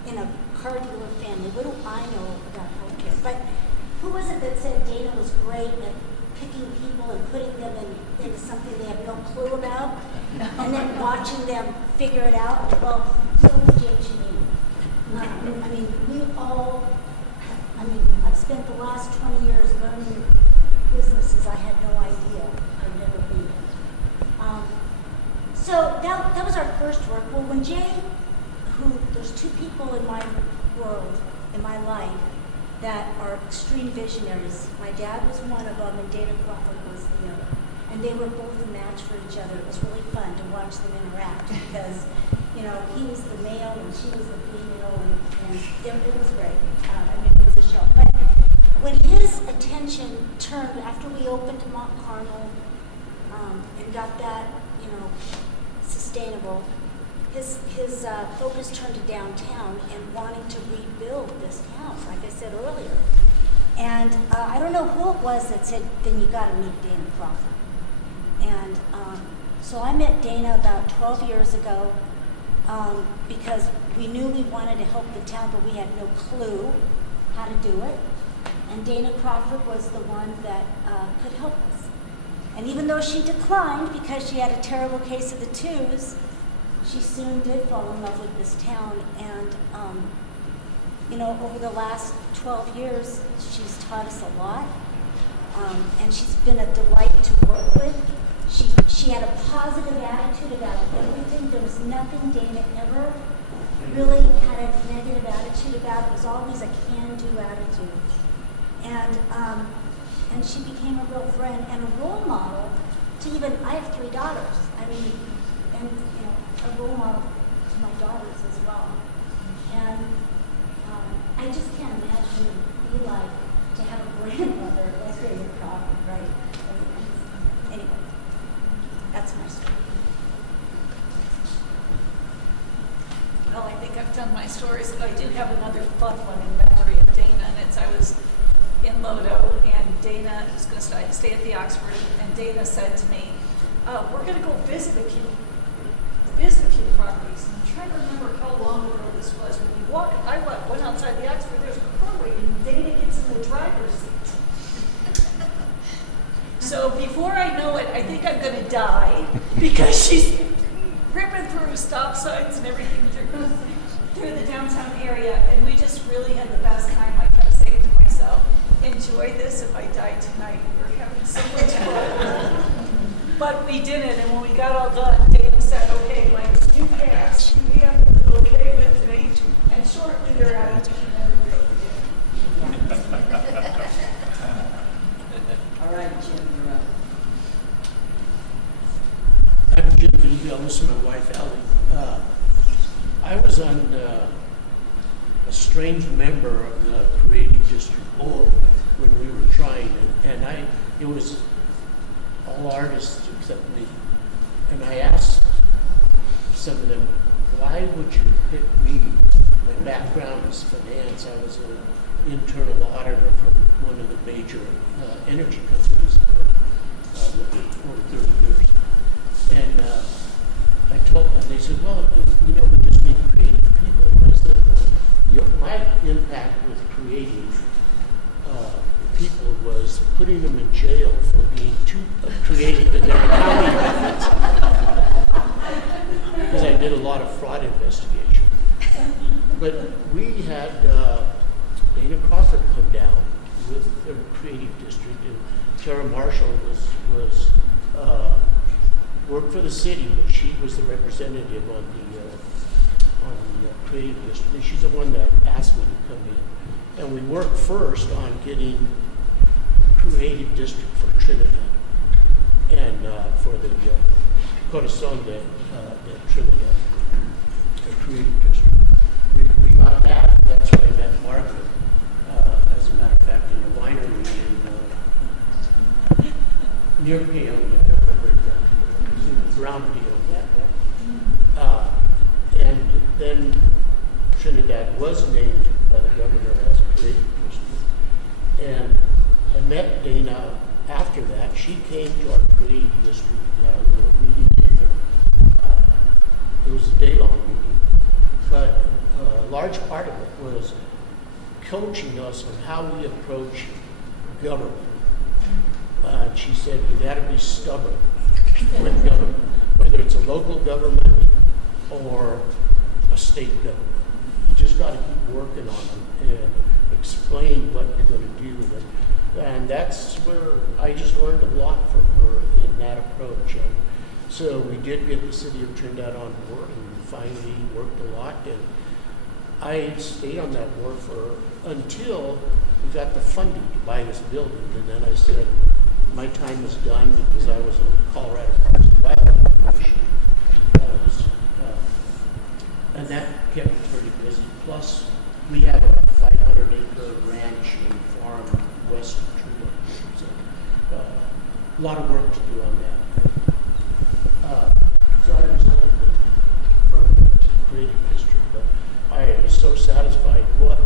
in a car dealer family. What do I know about healthcare? But who was it that said Dana was great at picking people and putting them into something they have no clue about, and then watching them figure it out? Well, so was Jay Cimino. I've spent the last 20 years learning businesses I had no idea I'd never been in. So that was our first work. Well, when Jay, there's two people in my world, in my life, that are extreme visionaries. My dad was one of them, and Dana Crawford was the other. And they were both a match for each other. It was really fun to watch them interact because, he was the male and she was the female, and it was great. It was a show. But when his attention turned after we opened Mount Carmel and got that, sustainable, his focus turned to downtown and wanting to rebuild this town, like I said earlier. And I don't know who it was that said, then you got to meet Dana Crawford. And so I met Dana about 12 years ago because we knew we wanted to help the town, but we had no clue how to do it. And Dana Crawford was the one that could help us. And even though she declined because she had a terrible case of the twos, she soon did fall in love with this town. And, over the last 12 years, she's taught us a lot. And she's been a delight to work with. She had a positive attitude about everything. There was nothing Dana ever really had a negative attitude about. It was always a can-do attitude. And she became a real friend and a role model to even, I have 3 daughters. I mean, and, you know, a role model to my daughters as well. And I just can't imagine what it would be like to have a grandmother like Dana Crawford, right? I mean, anyway, that's my story. Well, I think I've done my stories, but I do have another fun one in memory of Dana, and it's I was in Lodo, and Dana was going to stay at the Oxford, and Dana said to me, we're going to go visit a few properties. And I'm trying to remember how long ago this was. When we walked, I went outside the Oxford, there's a car waiting, and Dana gets in the driver's seat. So before I know it, I think I'm going to die, because she's ripping through stop signs and everything through the downtown area, and we just really had the best time. I kept saying to myself, enjoy this if I die tonight. We're having so much fun. But we didn't, and when we got all done, Dana said, okay, like, you passed, you have to be okay with me, and shortly thereafter, she never drove again. All right, Jim, you're up. I'm Jim Beeville, this is my wife, Ellie. I was on a strange member of the Creative District Board when we were trying, and it was all artists except me. And I asked some of them, why would you pick me? My background is finance. I was an internal auditor for one of the major energy companies for over 30 years. And and they said, well, you know, we just need creative people. And I said, my impact with creative people was putting them in jail for being too creative in their accounting methods. Because I did a lot of fraud investigation. But we had Dana Crawford come down with the creative district, and Tara Marshall was worked for the city, but she was the representative on the creative district, and she's the one that asked me to come in. And we worked first on getting creative district for Trinidad and for the Corazon de Trinidad, the creative district. We got that. That's where I met Margaret, as a matter of fact, in a winery near Peonia. I don't remember exactly. Around Peonia. And then Trinidad was named by the governor as a creative district. And I met Dana after that. She came to our creative district meeting with her. It was a day-long meeting, but a large part of it was coaching us on how we approach government. She said, you got to be stubborn with government, whether it's a local government or a state government. You just got to keep working on them and explain what you're going to do. And that's where I just learned a lot from her in that approach. And so we did get the city of Trinidad on board, and we finally worked a lot. And I stayed on that board until we got the funding to buy this building. And then I said, my time was done because I was on the Colorado Parks and Wildlife Commission. And that kept me pretty busy. Plus, we have a 500-acre ranch and farm west of Trinidad. So, a lot of work to do on that. So I was from the creative district, but I was so satisfied what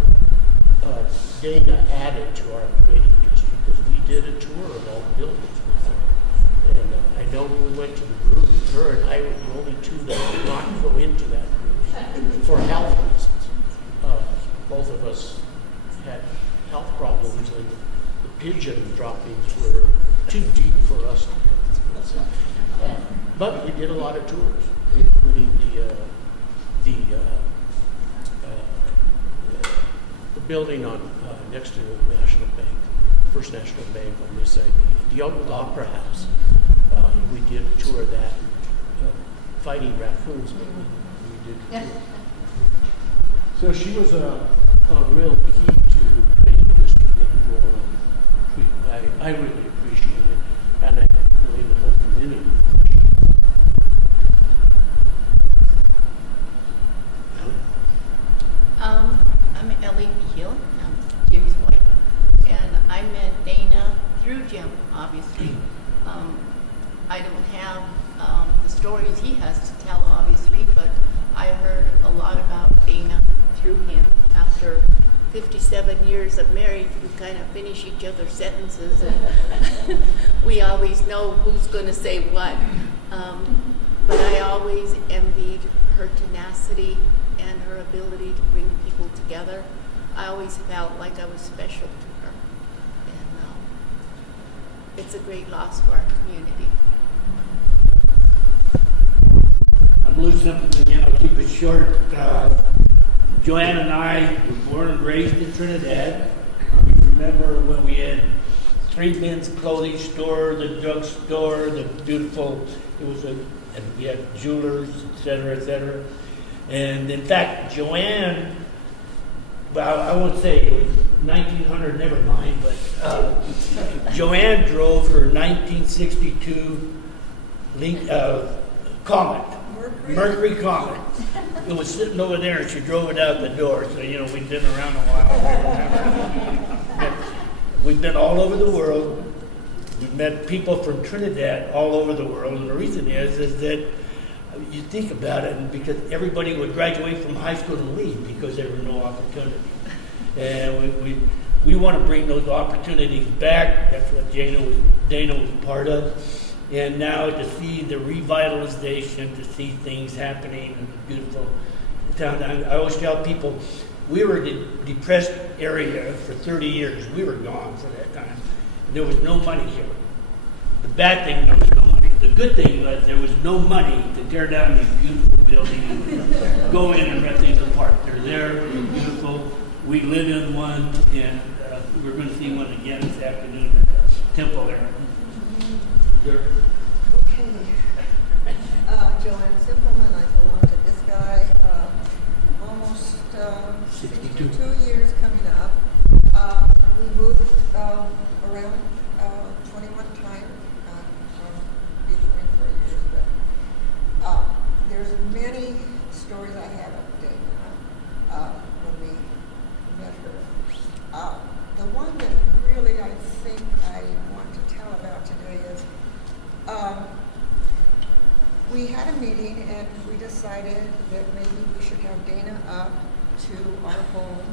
Dana added to our creative district, because we did a tour of all the buildings with her. And I know when we went to the brewery, her and I were the only two that did not go into that brewery for health reasons. Both of us had health problems, and the pigeon droppings were too deep for us to go. But we did a lot of tours, including the building on next to the National Bank, First National Bank on this side, the old Opera House. We did a tour of that, fighting raccoons. We did a tour. So she was a real key to creating district getting going. I really appreciate it, and I believe the whole community. I'm Ellie Hill. I'm Jim's wife, and I met Dana through Jim. Obviously, I don't have the stories he has to tell, obviously, but I heard a lot about Dana through him. After 57 years of marriage, we kind of finish each other's sentences, and we always know who's going to say what. But I always envied her tenacity and her ability to bring people together. I always felt like I was special to her. And it's a great loss for our community. I'm Lou Simpson again. I'll keep it short. Joanne and I were born and raised in Trinidad. We remember when we had 3 men's clothing store, the drugstore, the beautiful, and we had jewelers, et cetera, And in fact, Joanne, well, I won't say it was 1900, never mind, but Joanne drove her 1962 Comet, Mercury Comet. It was sitting over there, and she drove it out the door. So, we'd been around a while. We've been all over the world. We've met people from Trinidad all over the world. And the reason is that you think about it, and because everybody would graduate from high school and leave because there were no opportunities. And we want to bring those opportunities back. That's what Dana was part of. And now to see the revitalization, to see things happening in the beautiful town. I always tell people, we were a depressed area for 30 years. We were gone for that time. There was no money here. The bad thing, there was no money. The good thing was there was no money to tear down these beautiful buildings, go in and rip things apart. They're there, they're beautiful. We live in one, and we're going to see one again this afternoon at the temple there. Okay. Joanne Simpleman, I belong to this guy. Almost 62 years coming up. We moved around 21 times. Been 24 years, but there's many stories I have of Dana when we met her. The one that really I think I want to tell about today is we had a meeting and we decided that maybe we should have Dana up to our home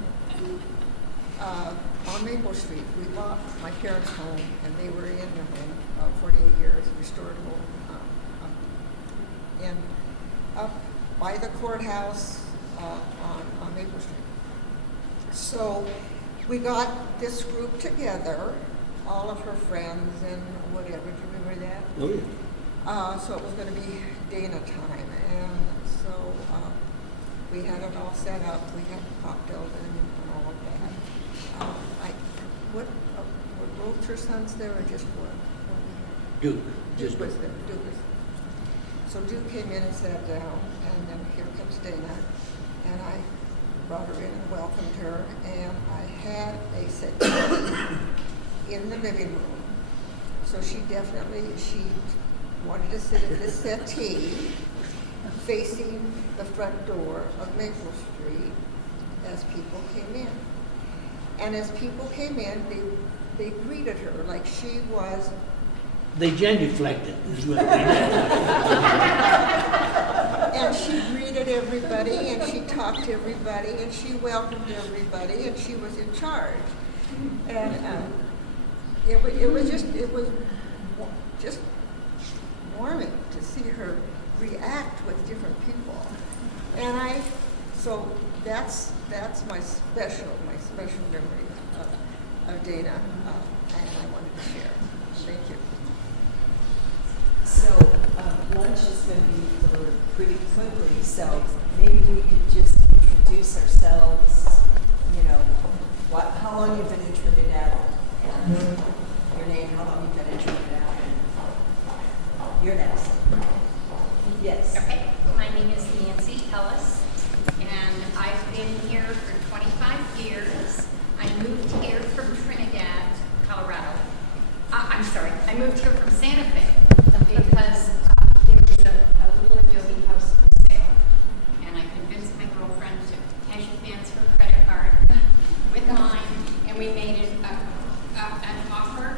on Maple Street. We bought my parents' home, and they were in the home 48 years, restored home, and up by the courthouse on Maple Street. So we got this group together, all of her friends and whatever. Do you remember that? Oh, yeah. So it was going to be Dana time, and so we had it all set up. We had cocktails and all of that. Were both her sons there, or just one? Duke. Duke was there. Duke was there. So Duke came in and sat down, and then here comes Dana, and I brought her in and welcomed her, and I had a settee in the living room. So she wanted to sit at this settee facing the front door of Maple Street as people came in. And as people came in, they greeted her like she was... They genuflected, is what they did. And she greeted everybody, and she talked to everybody, and she welcomed everybody, and she was in charge. And it was just warming to see her react with different people. And so that's my special memory of Dana, and I wanted to share. Thank you. So lunch is going to be over pretty quickly, so maybe we could just introduce ourselves, how long you've been in Trinidad, and your name, how long you've been in Trinidad, and you're next. Yes. Okay, my name is Nancy Ellis, and I've been here for 25 years. I moved here from Trinidad, Colorado, moved here from Santa Fe because there was a little adobe house for sale. And I convinced my girlfriend to cash advance her credit card with mine, and we made it an offer,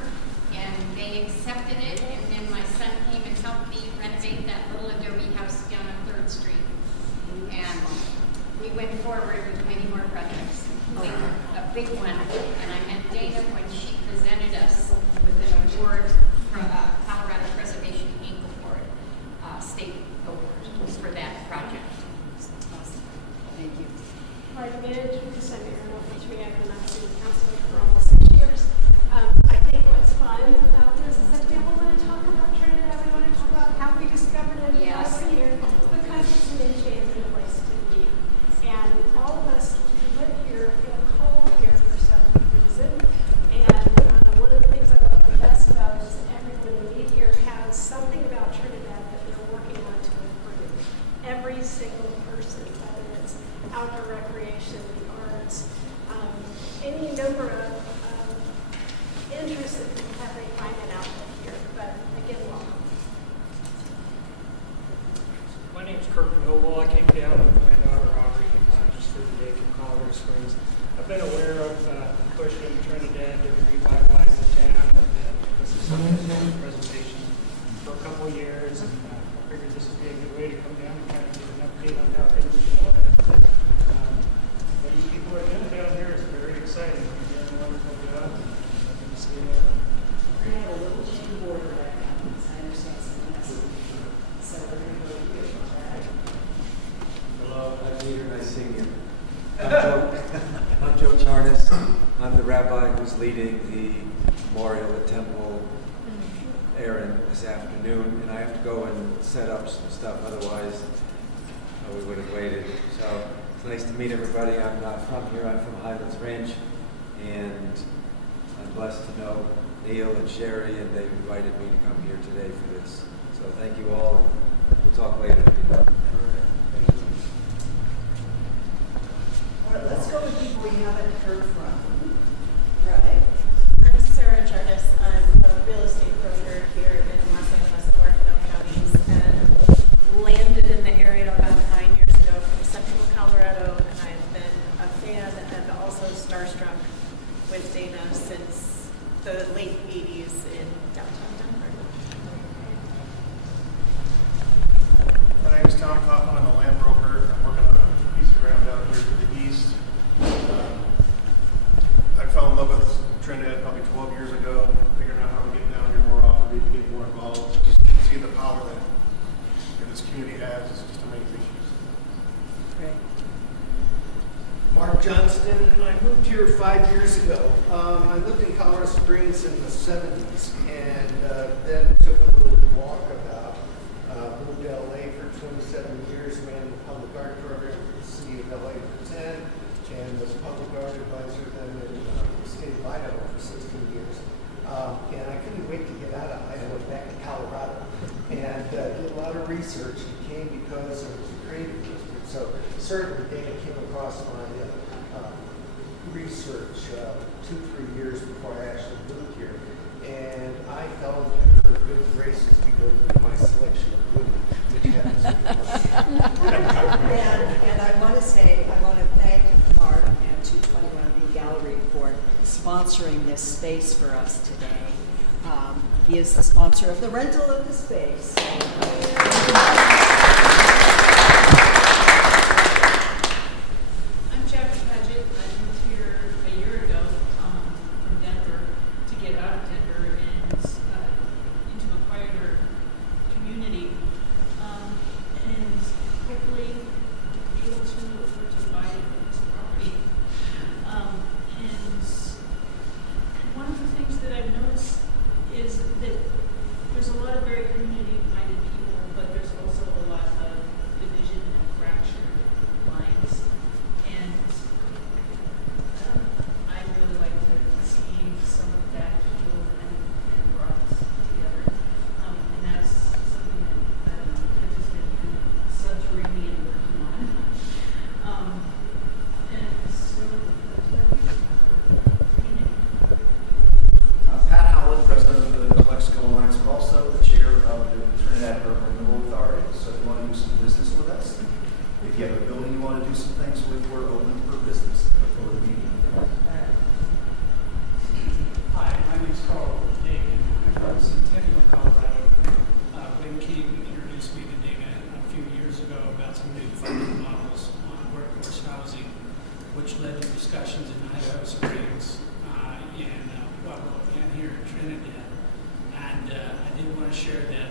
and they accepted it, and then my son came and helped me renovate that little adobe house down on 3rd Street. And we went forward with many more projects, a big one, and I met Dana when she presented us with an award from Colorado Preservation Inc. Award, state award for that project. Thank you. Hi, I'm Erin Overtree. I've been on city council for almost 6 years. I think what's fun about this is that people want to talk about Trinidad. We want to talk about how we discovered it Yes. here because it's an enchanting place to be. And all of us who live here feel called here for some reason. And one of the things I love the best about it is that everyone we meet here has something about Trinidad that they're working on to improve. Every single person, whether it's outdoor recreation, the arts, any number of interests that people have, they find an outlet here. But again, welcome. My name's Kirk Noble. I came down with my daughter Aubrey just for the day from Colorado Springs. I've been aware of the push in Trinidad to revitalize the town. This is something that's presentation for a couple of years, and I figured this would be a good way to come down and kind of get an update on how things are going. What you people are doing down here is very exciting. You're doing a wonderful job. Nothing to see there. I have a little chicken border right now, because I understand something else. So we're going to go to you. Hello, I'm Peter, nice seeing you. I'm Joe Charnas. I'm the rabbi who's leading the memorial at Temple Aaron this afternoon, and I have to go and set up some stuff, otherwise we would have waited. So it's nice to meet everybody. I'm not from here, I'm from Highlands Ranch, and I'm blessed to know Neil and Sherry, and they invited me to come here today for this. So thank you all, and we'll talk later. All right, let's go with people we haven't heard from. Right. I'm Sarah Jarvis. I'm a real estate broker here in Los Angeles and Huerfano counties, and landed in the area about 9 years ago from Central Colorado, and I've been a fan and also starstruck with Dana since the late 80s in downtown Denver. My name is Tom Kaufman. I'm a land broker. I'm working on a piece of ground out here to the east. I fell in love with Trinidad probably 12 years ago, figuring out how to get down here more often, to get more involved, just see the power that this community has. It's just amazing. Great. Mark Johnston. I moved here 5 years ago. I lived in Colorado Springs in the 70s, and then took a little walkabout. Moved to LA for 27 years, ran the public art program for the city of LA for 10, and was public art advisor then in the state of Idaho for 16 years. And I couldn't wait to get out of Idaho back to Colorado, and did a lot of research. It came because it was a creative district. So certainly Dana came across my research 2-3 years before I actually moved here. And I fell into her good graces because of my selection of women, which happens to be And I want to say, I want to thank Mark and 221B Gallery for sponsoring this space for us today. He is the sponsor of the rental of the space. I'm Jackie Paget. I moved here a year ago from Denver to get out of Denver and into a quieter community, and hopefully be able to afford to buy a piece of property. And one of the things that I've noticed is that there's a lot of very community-minded people, but there's also a lot did want to share that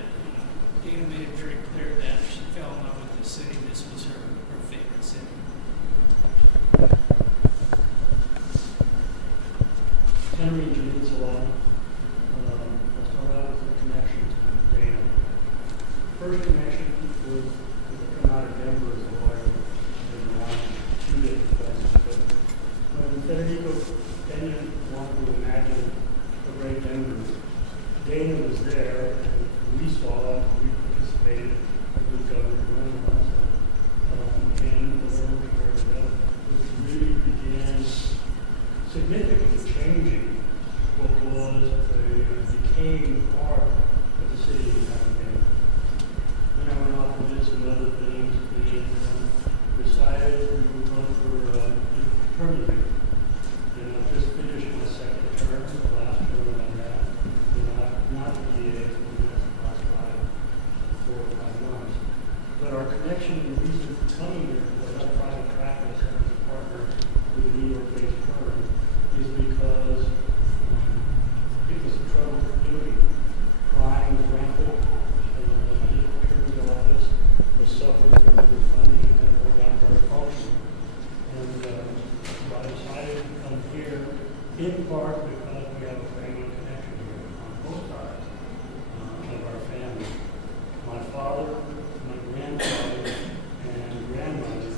Dana made it very clear that she fell in love with the city. This was her favorite city. Henry and Janine Solano. Let's start out with the connection to Dana. First connection was to come out of Denver as a lawyer in two different places. But when Federico Dana wanted to imagine a great Denver, Dana was there, and we saw it, we participated with Governor Glenn also. And the Denver area, which really began significantly changing what was a decaying part of the city of Alabama. Then I went off and did some other things and decided to run for permanent. And I just finished my second term, the last term I had. Not the DA, but the last 4 or 5 months. But our connection and reason for coming here was our private practice as a partner with a New York-based firm is because it was a troubled community. Crime was rampant. The attorney's office was suffering from underfunding and was not very functional. And so I decided to come here in part because we have a family connection here on both sides of our family. My father, my grandfather, and grandmother.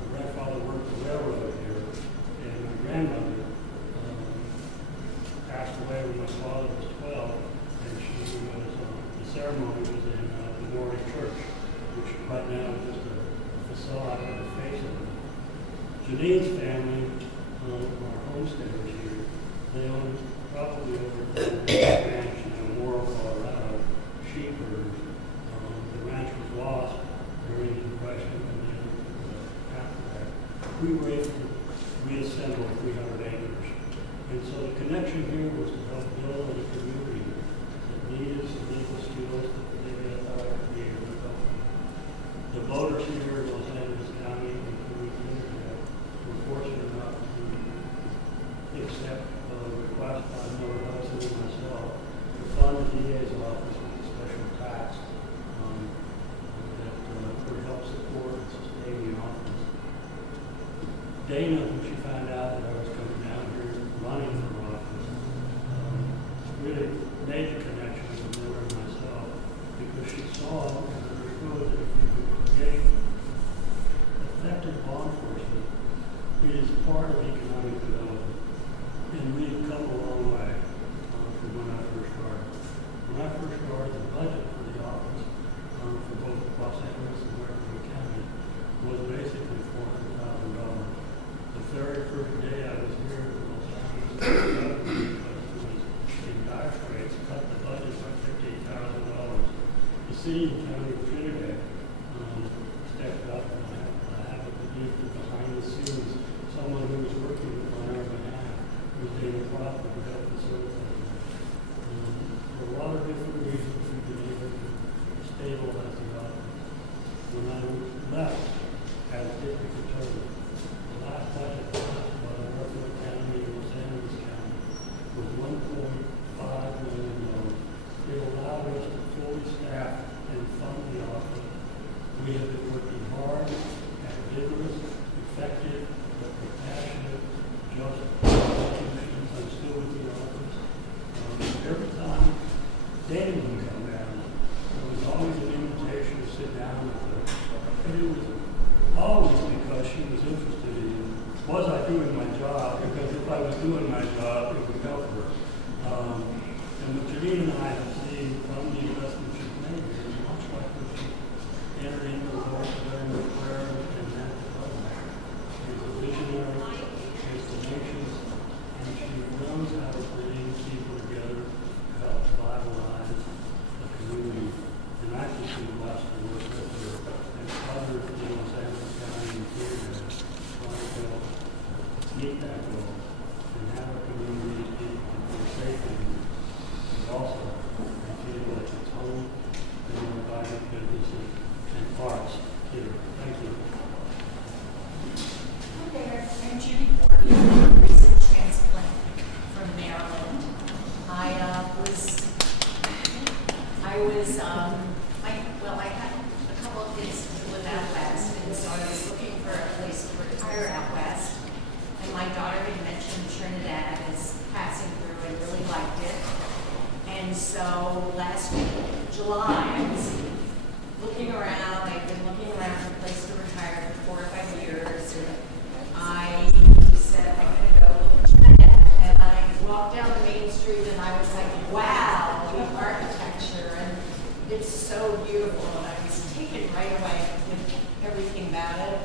My grandfather worked the railroad here, and my grandmother passed away when my father was 12, and she was, the ceremony was in the Memorial Church, which right now is just a facade of the face of it. Janine's family, our homesteaders here, they own probably over 10 ranch in Aurora, Colorado, sheep herders. The ranch was lost during the Depression, and then after that, we were able to reassemble 300 acres. And so the connection here was to help build a community that needed some legal skills that maybe I thought I could be able to help. The voters here in Los Angeles County, including Trinidad, were fortunate enough to accept a request by Miller Hudson and myself to fund the DA's office with a special tax that would help support and sustain the office. Dana, when she found out that I was coming down here running for office, really made the connection with Miller and myself because she saw and understood that if you could create effective law enforcement, it is part of economic development. And we've come a long way from when I first started. When I first started, the budget for the office for both Los Angeles and Maricopa County was basically $400,000. The very first day I was here in Los Angeles, because it was in dire straits, cut the budget by $58,000. The city and county of Trinidad stepped up, and I have to believe that behind the scenes, someone who was working on our behalf was Dana Crawford, who helped facilitate that. For a lot of different reasons, we've been able to stabilize the office. When I left as district attorney, the last budget passed by Maricopa County and Los Angeles County was $1.5 million. It allowed us to fully staff and fund the office. We have been working hard at vigorous, effective, but compassionate, just prosecutions. I'm still with the office. Every time Dana would come down, there was always an invitation to sit down with her. And it was always because she was interested in, was I doing my job? Because if I was doing my job, it would help her. And what Janine and I have seen from the investment she's made here is much like what she entered into the Lord during the prayer and that development. She's a visionary, she's tenacious, and she knows how to bring people together to help revitalize the community. And I just been blessed to work with her and others in Los Angeles County and Trinidad trying to help meet that goal and have a community that people can feel safe in, and also was, I had a couple of things to do with out west, and so I was looking for a place to retire out west. And my daughter had mentioned Trinidad as passing through and really liked it. And so last July, I was looking around. I've been looking around for a place to retire for 4 or 5 years, and I said I'm going to go look at Trinidad. And I walked down the main street, and I was like, wow, the architecture, and it's so beautiful. And I was taken right away with everything about it.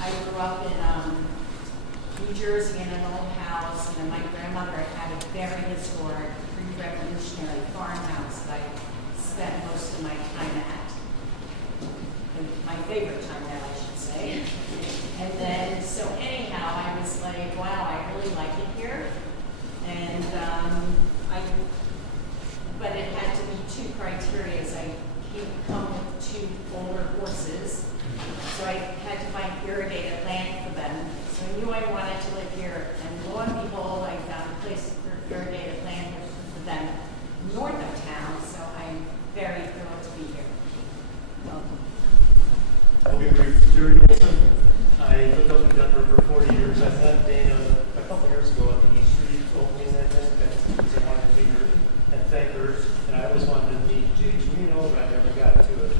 I grew up in New Jersey in an old house, and then my grandmother had a very historic pre-revolutionary farmhouse that I spent most of my time at. And my favorite time at, I should say. And then, so anyhow, I was like, wow, I really like it here. And but it had to be 2 criteria. I come with 2 older horses, so I had to find irrigated land for them. So I knew I wanted to live here, and lo and behold, I found a place for irrigated land for them north of town, so I'm very thrilled to be here. Welcome. I'll be brief. Jerry Olson. I lived up in Denver for 40 years. I met Dana a couple years ago at the East Street opening, I think, because I wanted to meet her and thank her. And I always wanted to meet J.H. Reno, but I never got to it.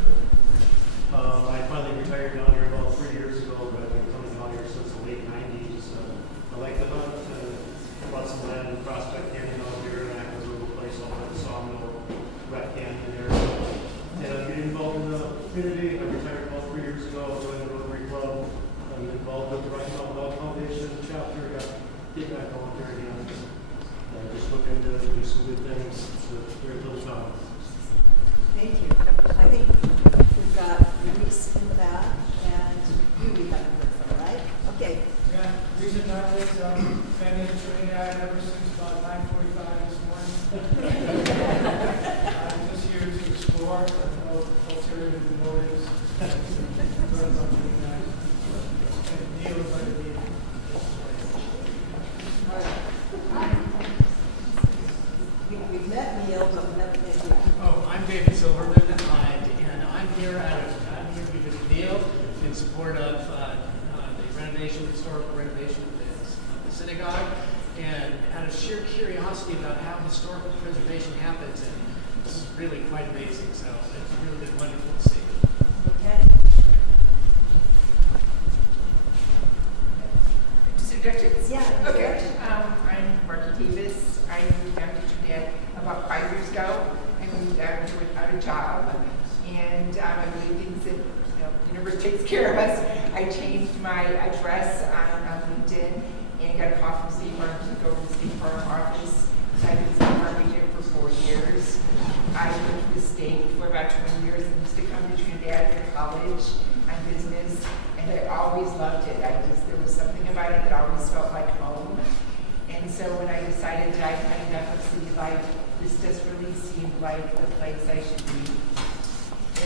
I finally retired down here about 3 years ago, but I've been coming down here since the late 90s. I like the hunt. Bought some land in Prospect Canyon out here, and I have a little place out at the Sawmill, Red Canyon there. And I'm getting involved in the community. I retired about 3 years ago. I joined the Rotary Club. I'm involved with the Rocky Mountain Dog Foundation chapter. Get back on there again. Just looking to do some good things with very little time. Thank you. I think we've got Reese in the back, and you we haven't heard from, right? Okay. Yeah, Reese Hernandez, been in Trinidad ever since about 9:45 this morning. I'm just here to explore. I know alternative motives. Runs on Trinidad. And Neil invited me. We've met Neil, but we haven't met you. Oh, I'm David Silverman, and I'm here with Neil in support of the historical renovation of the synagogue, and out of sheer curiosity about how historical preservation happens, and this is really quite amazing. So it's really been wonderful to see. Okay. Just introductions? Yeah. Okay. I'm Marky Davis. I moved down to Trinidad about 5 years ago. I moved down without a job, and I believe things that the universe takes care of us. I changed my address on LinkedIn and got a call from State Farm to go to the State Farm office. So I've been State Farm agent for 4 years. I worked for the state for about 20 years and used to come to Trinidad for college on business, and I always loved it. There was something about it that always felt like home. And so when I decided that I'd had enough of city life, this just really seemed like the place I should be.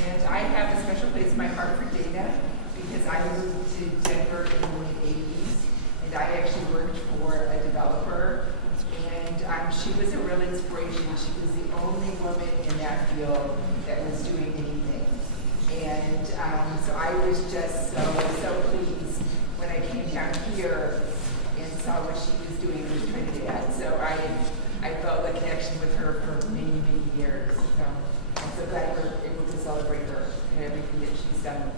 And I have a special place in my heart for Dana because I moved to Denver in the late 80s, and I actually worked for a developer, and she was a real inspiration. She was the only woman in that field that was doing anything. And so I was just so pleased when I came down here and saw what she was doing with Trinidad. So I felt a connection with her for many, many years. So I'm so glad we're able to celebrate her and everything that she's done.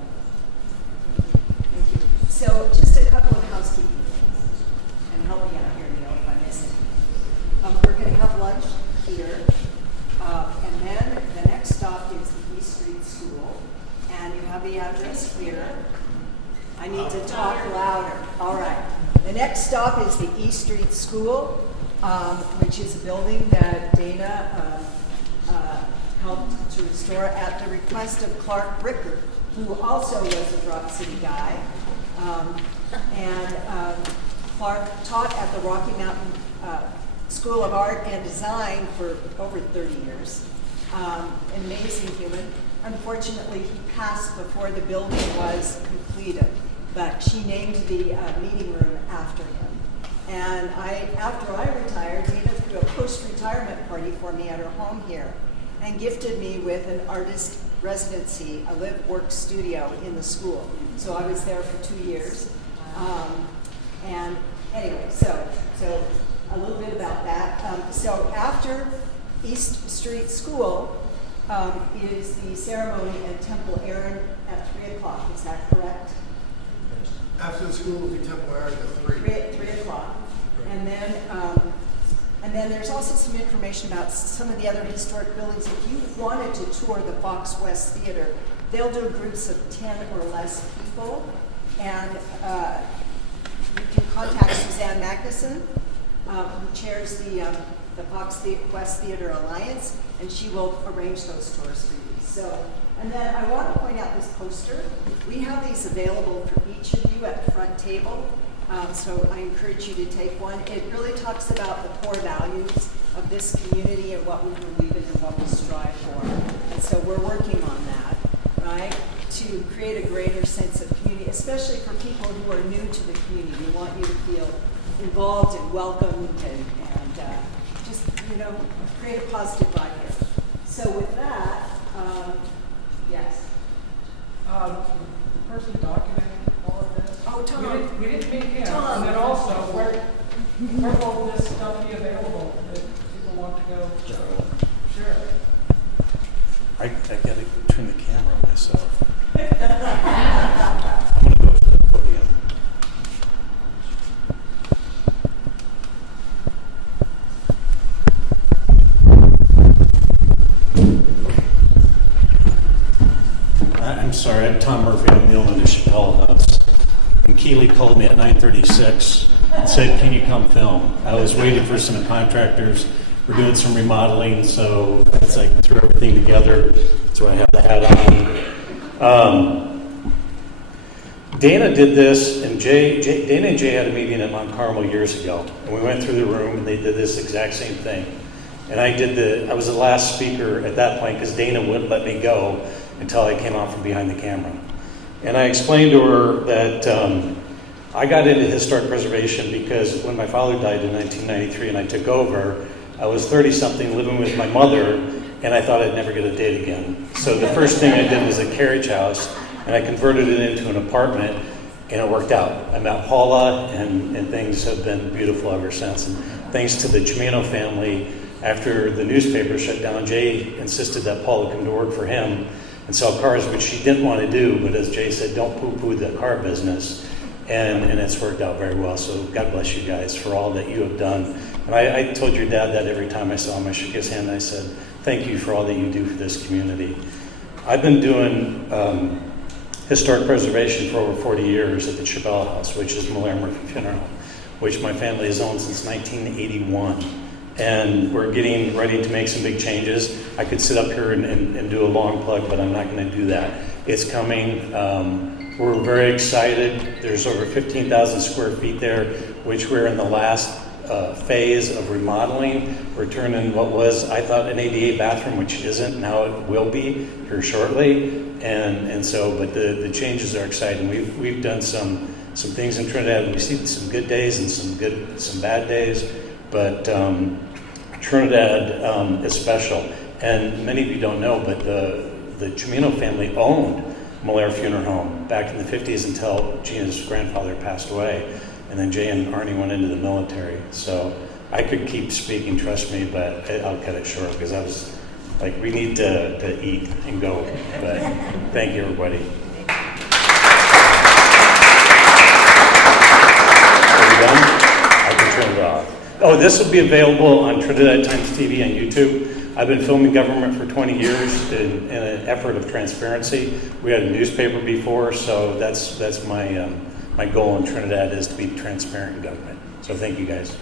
Thank you. So just a couple of housekeeping things, and help me out here, Neil, if I miss anything. We're going to have lunch here, and then the next stop is the East Street School, and you have the address here. I need to talk louder. All right. The next stop is the East Street School, which is a building that Dana helped to restore at the request of Clark Ricker, who also was a Drop City guy. Clark taught at the Rocky Mountain School of Art and Design for over 30 years. An amazing human. Unfortunately, he passed before the building was completed, but she named the meeting room after him. And after I retired, Dana threw a post-retirement party for me at her home here. and gifted me with an artist residency, a live-work studio in the school. So I was there for 2 years. And anyway, so a little bit about that. So after East Street School is the ceremony at Temple Aaron at 3 o'clock. Is that correct? After the school will be Temple Aaron at 3. 3 o'clock. And then there's also some information about some of the other historic buildings. If you wanted to tour the Fox West Theater, they'll do groups of 10 or less people. And you can contact Suzanne Magnuson, who chairs the Fox West Theater Alliance, and she will arrange those tours for you. So, and then I want to point out this poster. We have these available for each of you at the front table. So I encourage you to take one. It really talks about the core values of this community and what we believe in and what we strive for. And so we're working on that, right, to create a greater sense of community, especially for people who are new to the community. We want you to feel involved and welcomed and just, create a positive vibe here. So with that, yes. The person documenting all of this? Oh, Tom. We didn't meet him. Tom. And then also, where will this stuff be available if people want to go? Sure. I gotta turn the camera on myself. I'm gonna go for the podium. I'm sorry, I'm Tom Murphy. I'm the owner of the Chappelle House. And Keely called me at 9:36 and said, "Can you come film?" I was waiting for some contractors. We're doing some remodeling, so it's like threw everything together. So I have the hat on. Dana did this, and Dana and Jay had a meeting at Mount Carmel years ago, and we went through the room, and they did this exact same thing. And I was the last speaker at that point because Dana wouldn't let me go until I came out from behind the camera. And I explained to her that I got into historic preservation because when my father died in 1993 and I took over, I was 30-something living with my mother, and I thought I'd never get a date again. So the first thing I did was a carriage house, and I converted it into an apartment, and it worked out. I met Paula, and things have been beautiful ever since. And thanks to the Chimino family, after the newspaper shut down, Jay insisted that Paula come to work for him and sell cars, which she didn't want to do, but as Jay said, don't poo-poo the car business. And it's worked out very well, so God bless you guys for all that you have done. And I told your dad that every time I saw him. I shook his hand and I said, thank you for all that you do for this community. I've been doing historic preservation for over 40 years at the Chappelle House, which is Malaire Murphy Funeral Home, which my family has owned since 1981. And we're getting ready to make some big changes. I could sit up here and do a long plug, but I'm not going to do that. It's coming. We're very excited. There's over 15,000 square feet there, which we're in the last phase of remodeling. We're turning what was, I thought, an ADA bathroom, which isn't. Now it will be here shortly. And so, but the changes are exciting. We've done some things in Trinidad. We've seen some good days and some bad days. But Trinidad is special. And many of you don't know, but the Chimino family owned Malaire Funeral Home back in the 50s until Gina's grandfather passed away. And then Jay and Arnie went into the military. So I could keep speaking, trust me, but I'll cut it short because I was like, we need to eat and go. But thank you, everybody. Are we done? I can turn it off. Oh, this will be available on Trinidad Times TV on YouTube. I've been filming government for 20 years in an effort of transparency. We had a newspaper before, so that's my goal in Trinidad is to be transparent in government. So thank you guys.